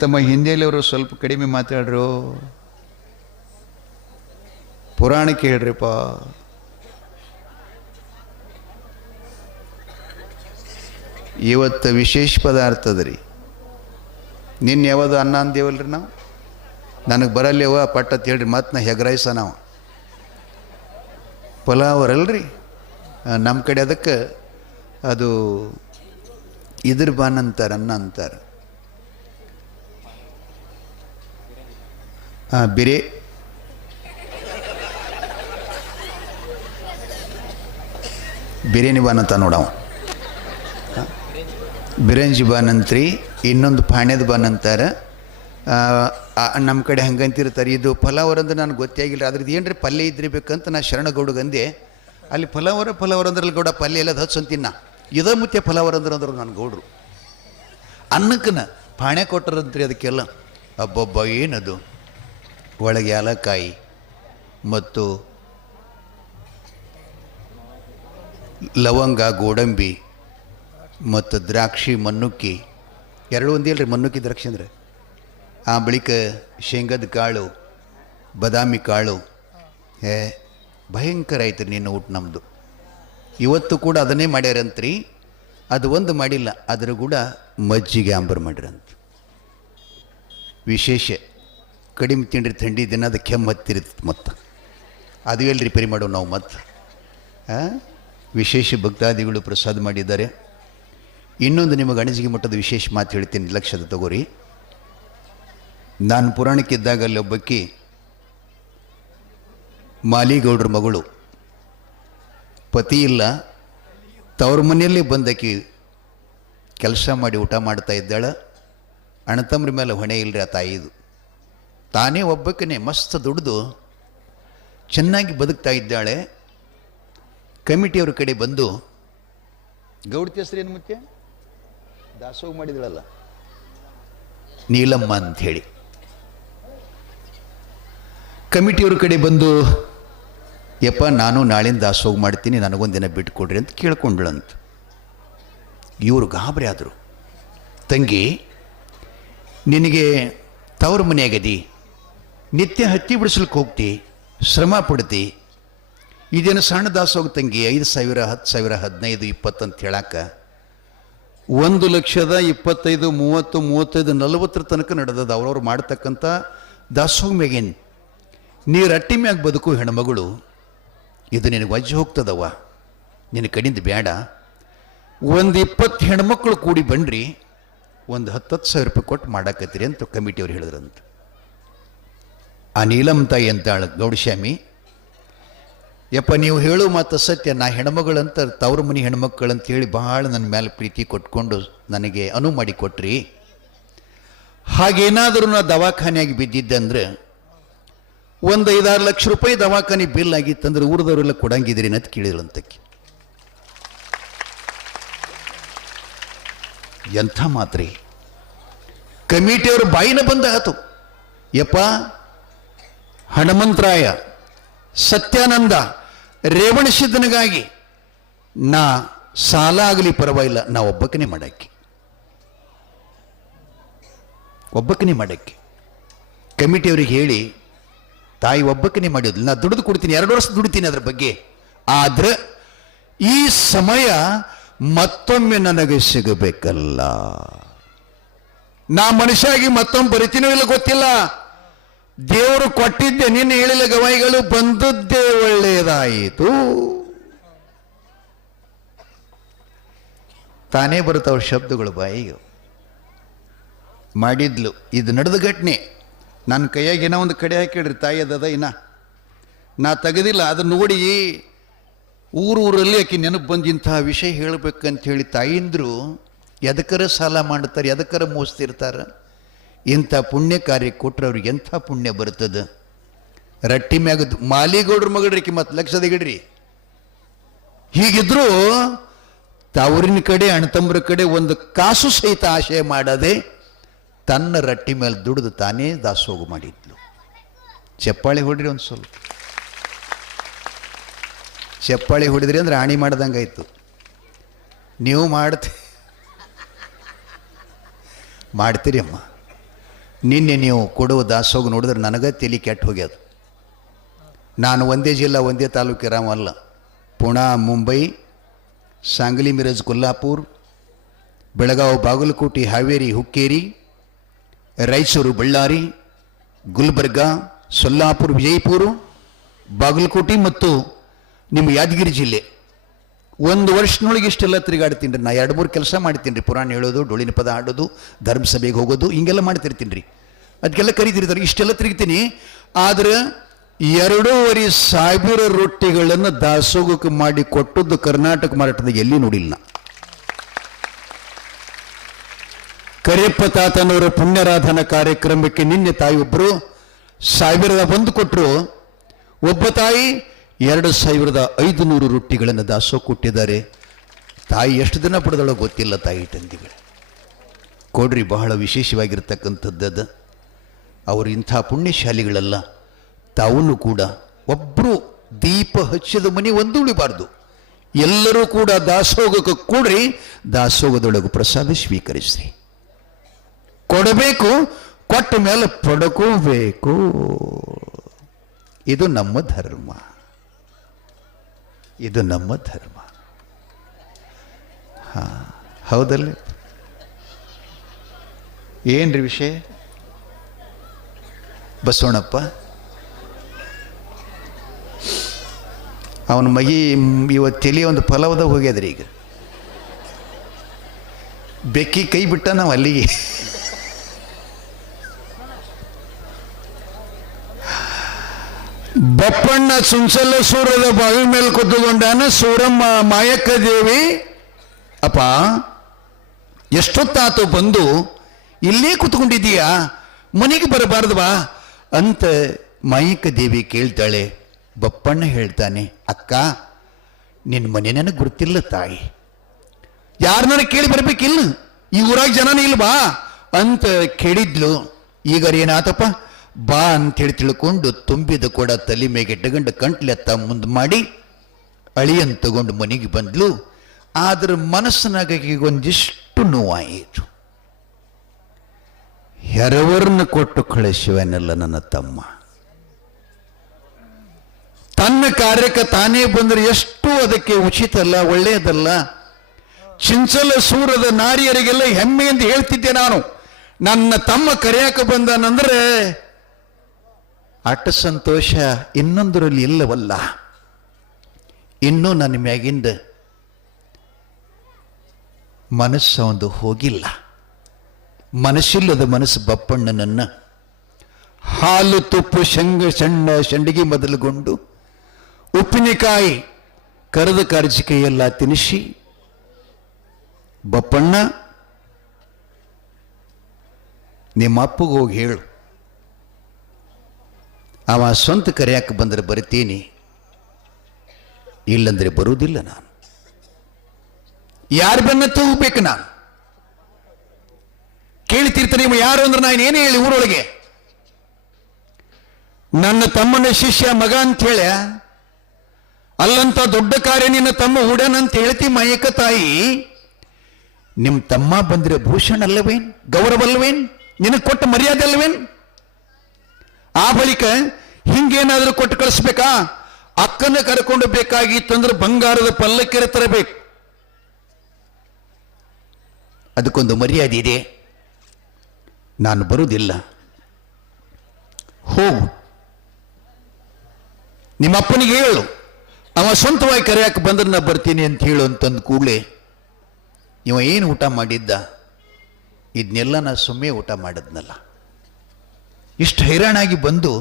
ತಮ್ಮ ಹಿಂದಿಯಲ್ಲಿ ಅವರು ಸ್ವಲ್ಪ ಕಡಿಮೆ ಮಾತಾಡ್ರು, ಪುರಾಣಕ್ಕೆ ಹೇಳ್ರಿಪ್ಪ. ಇವತ್ತು ವಿಶೇಷ ಪದಾರ್ಥ ಅದ್ರಿ. ನಿನ್ನೆ ಯಾವುದು ಅನ್ನ ಅಂದೇವಲ್ರಿ ನಾವು. ನನಗೆ ಬರಲ್ಲೇವ ಪಟ್ಟತ್ ಹೇಳ್ರಿ, ಮತ್ತು ನಾ ಹೆಗ್ರಾಯ್ಸ ನಾವು ಪಲಾವರಲ್ರಿ ನಮ್ಮ ಕಡೆ. ಅದಕ್ಕೆ ಅದು ಇದ್ರ ಬಾನ್ ಅಂತಾರೆ, ಅನ್ನ ಅಂತಾರೆ. ಬಿರೆ ಬಿರಿಯಾನಿ ಬಾನ್ ಅಂತ ನೋಡವ. ಬಿರಂಜಿ ಬಾನ್ ಅಂತ್ರಿ. ಇನ್ನೊಂದು ಪಾಣ್ಯದ ಬಾನ್ ಅಂತಾರೆ. ನಮ್ಮ ಕಡೆ ಹಂಗಂತಿರ್ತಾರೆ. ಇದು ಫಲಾವರಂದ್ರೆ ನನಗೆ ಗೊತ್ತೇ ಆಗಿಲ್ಲ. ಅದ್ರದ್ದು ಏನ್ರಿ ಪಲ್ಯ ಇದ್ರಿಬೇಕಂತ ನಾ ಶರಣಗೌಡಗಂದೆ. ಅಲ್ಲಿ ಫಲಾವರ ಅಂದ್ರಲ್ಲಿ ಗೌಡ ಪಲ್ಯ ಎಲ್ಲ ಹಚ್ಚಂತಿನ್ನ ಇದ ಮುತ್ತೆ ಫಲಾವರ ಅಂದ್ರು ನನ್ನ ಗೌಡ್ರು. ಅನ್ನಕ್ಕನ ಪಾಣ್ಯ ಕೊಟ್ಟರಂತ್ರಿ ಅದಕ್ಕೆಲ್ಲ. ಅಬ್ಬೊಬ್ಬ ಏನದು, ಒಳಗೆ ಏಲಕ್ಕಾಯಿ ಮತ್ತು ಲವಂಗ, ಗೋಡಂಬಿ ಮತ್ತು ದ್ರಾಕ್ಷಿ, ಮನ್ನುಕ್ಕಿ ಎರಡು ಒಂದೇ ಅಲ್ರಿ. ಮನ್ನುಕ್ಕಿ ದ್ರಾಕ್ಷಿ ಅಂದರೆ ಆ ಬಳಿಕ ಶೇಂಗದ ಕಾಳು, ಬಾದಾಮಿ ಕಾಳು. ಭಯಂಕರ ಆಯ್ತು ನಿನ್ನ ಊಟ ನಮ್ಮದು. ಇವತ್ತು ಕೂಡ ಅದನ್ನೇ ಮಾಡ್ಯಾರಂತ್ರಿ. ಅದು ಒಂದು ಮಾಡಿಲ್ಲ, ಅದ್ರ ಕೂಡ ಮಜ್ಜಿಗೆ ಆಂಬರ್ ಮಾಡ್ರಂತ. ವಿಶೇಷ ಕಡಿಮೆ ತಿಂಡ್ರಿ, ಥಂಡಿ ದಿನ ಅದು ಕೆಮ್ಮು ಹತ್ತಿರುತ್ತೆ. ಮತ್ತು ಅದು ಎಲ್ಲಿ ರಿಪೇರಿ ಮಾಡೋ ನಾವು ಮತ್ತು ವಿಶೇಷ ಭಕ್ತಾದಿಗಳು ಪ್ರಸಾದ ಮಾಡಿದ್ದಾರೆ. ಇನ್ನೊಂದು ನಿಮಗೆ ಅಣಜಿಗೆ ಮಟ್ಟದ ವಿಶೇಷ ಮಾತು ಹೇಳ್ತೀನಿ, ಲಕ್ಷದ ತಗೋರಿ. ನಾನು ಪುರಾಣಕ್ಕಿದ್ದಾಗ ಅಲ್ಲಿ ಒಬ್ಬಕ್ಕಿ ಮಾಲಿಗೌಡ್ರ ಮಗಳು, ಪತಿ ಇಲ್ಲ, ತವ್ರ ಮನೆಯಲ್ಲಿ ಬಂದಕ್ಕಿ ಕೆಲಸ ಮಾಡಿ ಊಟ ಮಾಡ್ತಾ ಇದ್ದಾಳೆ. ಅಣ್ಣತಮ್ರ ಮೇಲೆ ಹೊಣೆ ಇಲ್ಲರಿ ಆ ತಾಯಿದು. ತಾನೇ ಒಬ್ಬಕ್ಕನೇ ಮಸ್ತ್ ದುಡ್ದು ಚೆನ್ನಾಗಿ ಬದುಕ್ತಾ ಇದ್ದಾಳೆ. ಕಮಿಟಿಯವ್ರ ಕಡೆ ಬಂದು, ಗೌಡ್ತಿ ಹೆಸರು ಏನು ಮುತ್ಯ ದಾಸೋಗ ಮಾಡಿದಳಲ್ಲ, ನೀಲಮ್ಮ ಅಂಥೇಳಿ. ಕಮಿಟಿಯವ್ರ ಕಡೆ ಬಂದು, ಯಪ್ಪ ನಾನು ನಾಳಿಂದ ದಾಸೋಗ ಮಾಡ್ತೀನಿ, ನನಗೊಂದಿನ ಬಿಟ್ಕೊಡ್ರಿ ಅಂತ ಕೇಳ್ಕೊಂಡ್ಳಂತ. ಇವರು ಗಾಬರಿ ಆದರು. ತಂಗಿ, ನಿನಗೆ ತವ್ರ ಮನೆಯಾಗದಿ, ನಿತ್ಯ ಹತ್ತಿ ಬಿಡಿಸ್ಲಿಕ್ಕೆ ಹೋಗ್ತಿ, ಶ್ರಮ ಪಡ್ತಿ, ಇದೇನು ಸಣ್ಣ ದಾಸೋಗ ತಂಗಿ, 5,000, 10,000, 15, 20 ಅಂತ ಹೇಳಾಕ 1,25,000, 30, 35, 40 ತನಕ ನಡೆದದ ಅವ್ರವ್ರು ಮಾಡ್ತಕ್ಕಂಥ ದಾಸೋಗ ಮ್ಯಾಗೇನು. ನೀರು ಅಟ್ಟಿ ಮ್ಯಾಗ ಬದುಕು ಹೆಣ್ಮಗಳು, ಇದು ನಿನಗೆ ವಜ್ಜೆ ಹೋಗ್ತದವ, ನಿನ್ನ ಕಡಿಂದ ಬೇಡ. ಒಂದು 20 ಹೆಣ್ಮಕ್ಳು ಕೂಡಿ ಬನ್ರಿ, ಒಂದು 10,000 ರೂಪಾಯಿ ಕೊಟ್ಟು ಮಾಡಾಕತ್ತೀರಿ ಅಂತ ಕಮಿಟಿಯವ್ರು ಹೇಳಿದ್ರಂತ. ಆ ನೀಲಮ್ಮ ತಾಯಿ ಅಂತಾಳ, ಗೌಡಶ್ಯಾಮಿ ಯಪ್ಪ ನೀವು ಹೇಳು ಮಾತು ಸತ್ಯ, ನಾ ಹೆಣ್ಮಗಳಂತ ತವ್ರ ಮನೆ ಹೆಣ್ಮಕ್ಕಳಂತ ಹೇಳಿ ಭಾಳ ನನ್ನ ಮೇಲೆ ಪ್ರೀತಿ ಕೊಟ್ಕೊಂಡು ನನಗೆ ಅನುವು ಮಾಡಿ ಕೊಟ್ರಿ. ಹಾಗೇನಾದರೂ ನಾ ದವಾಖಾನೆಯಾಗಿ ಬಿದ್ದಿದ್ದಂದ್ರೆ ಒಂದು 5-6 ಲಕ್ಷ ರೂಪಾಯಿ ದವಾಖಾನೆ ಬಿಲ್ ಆಗಿತ್ತಂದ್ರೆ ಊರದವರೆಲ್ಲ ಕೊಡಂಗಿದ್ರಿ ಅಂತ ಕೇಳಿದ್ರಂತಕ್ಕೆ. ಎಂಥ ಮಾತ್ರಿ ಕಮಿಟಿಯವರು ಬಾಯಿನ ಬಂದಾತು. ಯಪ್ಪ ಹನುಮಂತರಾಯ, ಸತ್ಯಾನಂದ, ರೇವಣಸಿದ್ದನಿಗಾಗಿ ನಾ ಸಾಲ ಆಗಲಿ ಪರವಾಗಿಲ್ಲ, ನಾ ಒಬ್ಬಕ್ಕನೇ ಮಾಡಕ್ಕೆ ಕಮಿಟಿಯವ್ರಿಗೆ ಹೇಳಿ ತಾಯಿ ಒಬ್ಬಕ್ಕನೇ ಮಾಡಿದ್ಲು. ನಾ ದುಡಿದು ಕೊಡ್ತೀನಿ, 2 ವರ್ಷ ದುಡಿತೀನಿ ಅದ್ರ ಬಗ್ಗೆ. ಆದ್ರೆ ಈ ಸಮಯ ಮತ್ತೊಮ್ಮೆ ನನಗೆ ಸಿಗಬೇಕಲ್ಲ. ನಾ ಮನುಷ್ಯಾಗಿ ಮತ್ತೊಮ್ಮೆ ಬರಿತೀನೋ ಇಲ್ಲ ಗೊತ್ತಿಲ್ಲ. ದೇವರು ಕೊಟ್ಟಿದ್ದೆ, ನಿನ್ನೆ ಹೇಳಿಲ್ಲ ಗವಾಯಿಗಳು, ಬಂದದ್ದೇ ಒಳ್ಳೆಯದಾಯಿತು. ತಾನೇ ಬರುತ್ತವ್ರ ಶಬ್ದಗಳು ಬಾಯಿಗೆ. ಮಾಡಿದ್ಲು, ಇದು ನಡೆದ ಘಟನೆ. ನನ್ನ ಕೈಯಾಗ ಏನೋ ಒಂದು ಕಡೆ ಹಾಕಿಡ್ರಿ, ತಾಯಿ ಅದ ಇನ್ನ ನಾ ತೆಗೆದಿಲ್ಲ. ಅದನ್ನು ನೋಡಿ ಊರಲ್ಲಿ ಆಕೆ ನೆನಪು ಬಂದಿಂತಹ ವಿಷಯ ಹೇಳ್ಬೇಕಂತ ಹೇಳಿ ತಾಯಿಂದ್ರು ಎದಕ್ಕರ ಸಾಲ ಮಾಡ್ತಾರೆ, ಎದಕ್ಕರ ಮೋಸ್ತಿರ್ತಾರೆ. ಇಂಥ ಪುಣ್ಯ ಕಾರ್ಯ ಕೊಟ್ರೆ ಅವ್ರಿಗೆ ಎಂಥ ಪುಣ್ಯ ಬರ್ತದೆ. ರಟ್ಟಿ ಮ್ಯಾಗ ಮಾಲಿಗೌಡ್ರ ಮಗಳ್ರಿ, ಮತ್ತು ಲಕ್ಷದಿಗಿಡ್ರಿ. ಹೀಗಿದ್ರು ತವರಿನ ಕಡೆ ಅಣ್ಣತಮ್ಮರ ಕಡೆ ಒಂದು ಕಾಸು ಸಹಿತ ಆಶಯ ಮಾಡದೆ ತನ್ನ ರಟ್ಟಿ ಮೇಲೆ ದುಡಿದು ತಾನೇ ದಾಸೋಗ ಮಾಡಿದ್ಲು. ಚಪ್ಪಾಳಿ ಹೊಡ್ರಿ, ಒಂದು ಸ್ವಲ್ಪ ಚಪ್ಪಾಳಿ ಹೊಡಿದ್ರಿ ಅಂದ್ರೆ ಆಣಿ ಮಾಡ್ದಂಗಾಯ್ತು. ನೀವು ಮಾಡ್ತೀರಿ ಅಮ್ಮ. ನಿನ್ನೆ ನೀವು ಕೊಡುವ ದಾಸೋಗ ನೋಡಿದ್ರೆ ನನಗೆ ತಲೆ ಕೆಟ್ಟ ಹೋಗ್ಯದ. ನಾನು ಒಂದೇ ಜಿಲ್ಲಾ ಒಂದೇ ತಾಲೂಕು ಇರಾಮಲ್ಲ. ಪುಣೆ, ಮುಂಬೈ, सांगली, मिरज, कोल्हापूर, ಬೆಳಗಾವಿ, ಬಾಗಲಕೋಟೆ, ಹಾವೇರಿ, ಹುಕ್ಕೇರಿ, ರಾಯಚೂರು, ಬಳ್ಳಾರಿ, ಗುಲ್ಬರ್ಗ, ಸೊಲ್ಲಾಪುರ, ವಿಜಯಪುರ, ಬಾಗಲಕೋಟೆ ಮತ್ತು ನಿಮ್ಮ ಯಾದಗಿರಿ ಜಿಲ್ಲೆ. 1 ವರ್ಷದೊಳಗೆ ಇಷ್ಟೆಲ್ಲ ತಿರುಗಾಡ್ತೀನಿ ರೀ. ನಾ 2-3 ಕೆಲಸ ಮಾಡ್ತೀನಿ ರೀ. ಪುರಾಣ ಹೇಳೋದು, ಡೊಳ್ಳಿನ ಪದ ಆಡೋದು, ಧರ್ಮಸಭೆಗೆ ಹೋಗೋದು, ಹಿಂಗೆಲ್ಲ ಮಾಡ್ತಿರ್ತೀನಿ ರೀ. ಅದಕ್ಕೆಲ್ಲ ಕರೀತಿರ್ತಾರೆ. ಇಷ್ಟೆಲ್ಲ ತಿರುಗ್ತೀನಿ. ಆದ್ರೆ 2,500 ರೊಟ್ಟಿಗಳನ್ನು ದಾಸೋಗಕ್ಕೆ ಮಾಡಿ ಕೊಟ್ಟದ್ದು ಕರ್ನಾಟಕ ಮಾರಾಟದಾಗ ಎಲ್ಲಿ ನೋಡಿಲ್ಲ. ಕರಿಯಪ್ಪ ತಾತನವರ ಪುಣ್ಯರಾಧನ ಕಾರ್ಯಕ್ರಮಕ್ಕೆ ನಿನ್ನೆ ತಾಯಿ ಒಬ್ಬರು 1,000 ಕೊಟ್ಟರು. ಒಬ್ಬ ತಾಯಿ 2,500 ರೊಟ್ಟಿಗಳನ್ನು ದಾಸೋಗ ಕೊಟ್ಟಿದ್ದಾರೆ. ತಾಯಿ ಎಷ್ಟು ದಿನ ಪಡೆದಳೋ ಗೊತ್ತಿಲ್ಲ. ತಾಯಿ ತಂದಿಗಳು ಕೊಡ್ರಿ, ಬಹಳ ವಿಶೇಷವಾಗಿರ್ತಕ್ಕಂಥದ್ದು. ಅವರು ಇಂಥ ಪುಣ್ಯಶಾಲಿಗಳಲ್ಲ. ತಾವೂ ಕೂಡ ಒಬ್ಬರು ದೀಪ ಹಚ್ಚಿದ ಮನೆ ಒಂದು ಉಳಿಬಾರ್ದು. ಎಲ್ಲರೂ ಕೂಡ ದಾಸೋಗಕ್ಕೆ ಕೂಡ್ರಿ, ದಾಸೋಗದೊಳಗೆ ಪ್ರಸಾದ ಸ್ವೀಕರಿಸ್ರಿ. ಕೊಡಬೇಕು, ಕೊಟ್ಟ ಮೇಲೆ ಪಡ್ಕೋಬೇಕು. ಇದು ನಮ್ಮ ಧರ್ಮ, ಇದು ನಮ್ಮ ಧರ್ಮ. ಹೌದಲ್ಲ? ಏನ್ರಿ ವಿಷಯ? ಬಸವಣ್ಣಪ್ಪ ಅವನ ಮಗಿ ಇವತ್ತು ತಲೆ ಒಂದು ಫಲವದ ಹೋಗ್ಯದ್ರಿ. ಈಗ ಬೆಕ್ಕಿ ಕೈ ಬಿಟ್ಟ ನಾವು ಅಲ್ಲಿಗೆ. ಬಪ್ಪಣ್ಣ ಸುಂಚಲ ಸೂರದ ಬಾವಿ ಮೇಲೆ ಕೂತ್ಕೊಂಡಾನ. ಸೂರಮ್ಮ ಮಾಯಕ್ಕ ದೇವಿ, ಅಪ್ಪ ಎಷ್ಟೊತ್ತಾತು ಬಂದು, ಇಲ್ಲೇ ಕೂತ್ಕೊಂಡಿದ್ದೀಯಾ, ಮನೆಗೆ ಬರಬಾರ್ದು ಬಾ ಅಂತ ಮಾಯಕ್ಕ ದೇವಿ ಕೇಳ್ತಾಳೆ. ಬಪ್ಪಣ್ಣ ಹೇಳ್ತಾನೆ, ಅಕ್ಕ ನಿನ್ನ ಮನೆ ನನಗೆ ಗುರ್ತಿಲ್ಲ ತಾಯಿ, ಯಾರು ನನಗೆ ಕೇಳಿ ಬರ್ಬೇಕಿಲ್ಲ, ಈ ಊರಾಗ ಜನನೇ ಇಲ್ಲ ಬಾ ಅಂತ ಕೇಳಿದ್ಲು. ಈಗ ಏನಾತಪ್ಪ, ಬಾ ಅಂತೇಳಿ ತಿಳ್ಕೊಂಡು ತುಂಬಿದ ಕೊಡ ತಲೆ ಮೇಗೆ ಇಟ್ಟುಕೊಂಡು ಕಂಟ್ಲೆತ್ತ ಮುಂದೆ ಮಾಡಿ ಅಳಿಯನ್ ತಗೊಂಡು ಮನೆಗೆ ಬಂದ್ಲು. ಆದ್ರೆ ಮನಸ್ಸಿನಾಗ ಒಂದಿಷ್ಟು ನೋವಾಯಿತು. ಹೆರವರನ್ನ ಕೊಟ್ಟು ಕಳಿಸುವನಲ್ಲ ನನ್ನ ತಮ್ಮ, ತನ್ನ ಕಾರ್ಯಕ್ಕೆ ತಾನೇ ಬಂದರೆ ಎಷ್ಟು ಅದಕ್ಕೆ ಉಚಿತ ಅಲ್ಲ, ಒಳ್ಳೆಯದಲ್ಲ. ಚಿಂಚಲ ಸೂರದ ನಾರಿಯರಿಗೆಲ್ಲ ಹೆಮ್ಮೆಯಿಂದ ಹೇಳ್ತಿದ್ದೆ ನಾನು, ನನ್ನ ತಮ್ಮ ಕರೆಯಾಕ ಬಂದಾನಂದ್ರೆ ಅಟ್ಟ ಸಂತೋಷ ಇನ್ನೊಂದರಲ್ಲಿ ಇಲ್ಲವಲ್ಲ. ಇನ್ನೂ ನನ್ನ ಮ್ಯಾಗಿಂದ ಮನಸ್ಸು ಒಂದು ಹೋಗಿಲ್ಲ. ಮನಸ್ಸಿಲ್ಲದ ಮನಸ್ಸು ಬಪ್ಪಣ್ಣನನ್ನ ಹಾಲು ತುಪ್ಪು ಸಂಡಿಗೆ ಮೊದಲುಗೊಂಡು ಉಪ್ಪಿನಕಾಯಿ ಕರೆದ ಕರ್ಜಿಕೆಯೆಲ್ಲ ತಿನ್ನಿಸಿ, ಬಪ್ಪಣ್ಣ ನಿಮ್ಮ ಅಪ್ಪಗೆ ಹೋಗಿ ಹೇಳು, ಅವ ಸ್ವಂತ ಕರೆಯಾಕ ಬಂದರೆ ಬರ್ತೀನಿ, ಇಲ್ಲಂದ್ರೆ ಬರುವುದಿಲ್ಲ. ನಾನು ಯಾರು ಬೆನ್ನತ್ತ ಹೋಗ್ಬೇಕು, ನಾನು ಯಾರು ಅಂದ್ರೆ ನಾನು ಏನೇ ಹೇಳಿ ಊರೊಳಗೆ ನನ್ನ ತಮ್ಮನ ಶಿಷ್ಯ ಮಗ ಅಂತ ಹೇಳ ಅಲ್ಲಂತ ದೊಡ್ಡ ಕಾರ್ಯ ನಿನ್ನ ತಮ್ಮ ಹೂಡನಂತ ಹೇಳ್ತಿ ಮಯಕ ತಾಯಿ. ನಿಮ್ ತಮ್ಮ ಬಂದ್ರೆ ಭೂಷಣ ಅಲ್ಲವೇನ್, ಗೌರವ ಅಲ್ಲವೇನ್, ನಿನಗೆ ಕೊಟ್ಟ ಮರ್ಯಾದೆ ಅಲ್ಲವೇನ್? ಆ ಬಳಿಕ ಹಿಂಗೇನಾದ್ರೂ ಕೊಟ್ಟು ಕಳಿಸ್ಬೇಕಾ? ಅಕ್ಕನ ಕರ್ಕೊಂಡು ಬೇಕಾಗಿತ್ತಂದ್ರೆ ಬಂಗಾರದ ಪಲ್ಲಕ್ಕಿರ ತರಬೇಕು. ಅದಕ್ಕೊಂದು ಮರ್ಯಾದೆ ಇದೆ. ನಾನು ಬರುವುದಿಲ್ಲ, ಹೋಗು, ನಿಮ್ಮ ಅಪ್ಪನಿಗೆ ಹೇಳು, ಅವ ಸ್ವಂತವಾಗಿ ಕರೆಯಕ್ಕೆ ಬಂದ್ರೆ ನಾ ಬರ್ತೀನಿ ಅಂತ ಹೇಳು ಅಂತಂದು ಕೂಡಲೇ ಇವ ಏನು ಊಟ ಮಾಡಿದ್ದ, ಇದನ್ನೆಲ್ಲ ನಾ ಸುಮ್ಮನೆ ಊಟ ಮಾಡಿದ್ನಲ್ಲ, ಇಷ್ಟು ಹೈರಾಣಾಗಿ ಬಂದು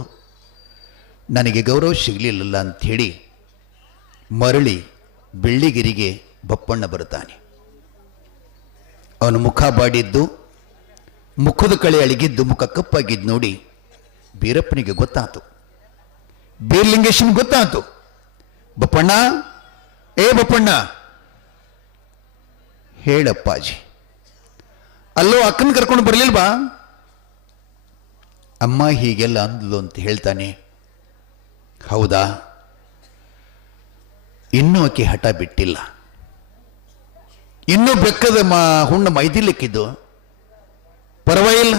ನನಗೆ ಗೌರವ ಸಿಗಲಿಲ್ಲಲ್ಲ ಅಂಥೇಳಿ ಮರಳಿ ಬೆಳ್ಳಿಗಿರಿಗೆ ಬಪ್ಪಣ್ಣ ಬರ್ತಾನೆ. ಅವನು ಮುಖ ಬಾಡಿದ್ದು, ಮುಖದ ಕಳೆ ಅಳಿಗಿದ್ದು, ಮುಖ ಕಪ್ಪಾಗಿದ್ದು ನೋಡಿ ಬೀರಪ್ಪನಿಗೆ ಗೊತ್ತಾತು, ಬೀರ್ಲಿಂಗೇಶನ್ ಗೊತ್ತಾತು. ಬಪ್ಪಣ್ಣ, ಏ ಬಪ್ಪಣ್ಣ, ಹೇಳಪ್ಪಾಜಿ, ಅಲ್ಲೋ ಅಕ್ಕನ ಕರ್ಕೊಂಡು ಬರಲಿಲ್ವಾ? ಅಮ್ಮ ಹೀಗೆಲ್ಲ ಅಂದ್ಲು ಅಂತ ಹೇಳ್ತಾನೆ. ಹೌದಾ? ಇನ್ನೂ ಆಕೆ ಹಠ ಬಿಟ್ಟಿಲ್ಲ, ಇನ್ನೂ ಬೆಕ್ಕದ ಹುಣ್ಣ ಮೈದಿಲಿಕ್ಕಿದ್ದು. ಪರವಾಗಿಲ್ಲ,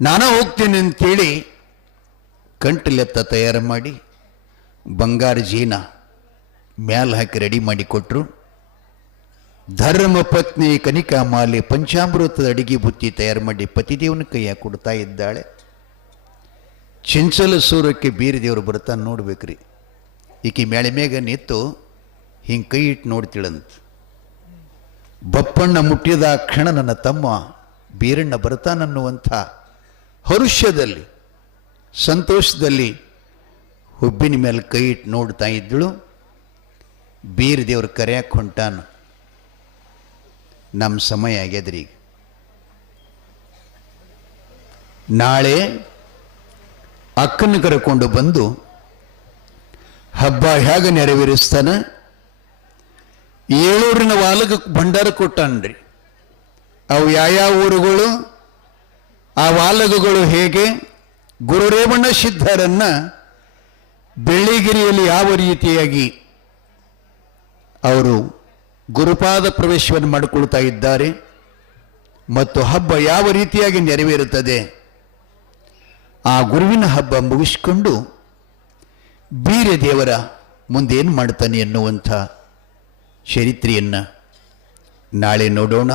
ನಾನಾ ಹೋಗ್ತೀನಿ ಅಂತೇಳಿ ಕಂಟಲೆತ್ತ ತಯಾರು ಮಾಡಿ ಬಂಗಾರ ಜೀನ ಮ್ಯಾಲ ಹಾಕಿ ರೆಡಿ ಮಾಡಿ ಕೊಟ್ಟರು. ಧರ್ಮ ಪತ್ನಿ ಕನಿಕಾಮಾಲೆ ಪಂಚಾಮೃತದ ಅಡಿಗೆ ಬುತ್ತಿ ತಯಾರು ಮಾಡಿ ಪತಿದೇವನ ಕೈಯ ಕೊಡ್ತಾ ಇದ್ದಾಳೆ. ಚಿಂಚಲ ಸೂರಕ್ಕೆ ಬೀರದೇವರು ಬರ್ತಾನೆ ನೋಡ್ಬೇಕ್ರಿ. ಈಕೆ ಮೇಳೆ ಮೇಗ ನಿಂತು ಹಿಂಗೆ ಕೈ ಇಟ್ಟು ನೋಡ್ತಿಳಂತ. ಬಪ್ಪಣ್ಣ ಮುಟ್ಟಿದ ಕ್ಷಣ ನನ್ನ ತಮ್ಮ ಬೀರಣ್ಣ ಬರ್ತಾನನ್ನುವಂಥ ಹರುಷ್ಯದಲ್ಲಿ, ಸಂತೋಷದಲ್ಲಿ ಹುಬ್ಬಿನ ಮೇಲೆ ಕೈ ಇಟ್ಟು ನೋಡ್ತಾ ಇದ್ದಳು. ಬೀರದೇವ್ರು ಕರೆಯಕ್ಕೆ ಹೊಂಟಾನ. ನಮ್ಮ ಸಮಯ ಆಗ್ಯದ್ರಿ. ಈಗ ನಾಳೆ ಅಕ್ಕನ ಕರ್ಕೊಂಡು ಬಂದು ಹಬ್ಬ ಹೇಗೆ ನೆರವೇರಿಸ್ತಾನ? 7 ವಾಲಗ ಭಂಡಾರ ಕೊಟ್ಟಾನ್ರಿ. ಅವು ಯಾವ್ಯಾವ ಊರುಗಳು, ಆ ವಾಲಗಗಳು ಹೇಗೆ, ಗುರುರೇವಣ್ಣ ಸಿದ್ಧರನ್ನ ಬೆಳ್ಳಿಗಿರಿಯಲ್ಲಿ ಯಾವ ರೀತಿಯಾಗಿ ಅವರು ಗುರುಪಾದ ಪ್ರವೇಶವನ್ನು ಮಾಡಿಕೊಳ್ತಾ ಇದ್ದಾರೆ ಮತ್ತು ಹಬ್ಬ ಯಾವ ರೀತಿಯಾಗಿ ನೆರವೇರುತ್ತದೆ, ಆ ಗುರುವಿನ ಹಬ್ಬ ಮುಗಿಸಿಕೊಂಡು ಬೀರದೇವರ ಮುಂದೇನು ಮಾಡ್ತಾನೆ ಎನ್ನುವಂಥ ಚರಿತ್ರೆಯನ್ನು ನಾಳೆ ನೋಡೋಣ.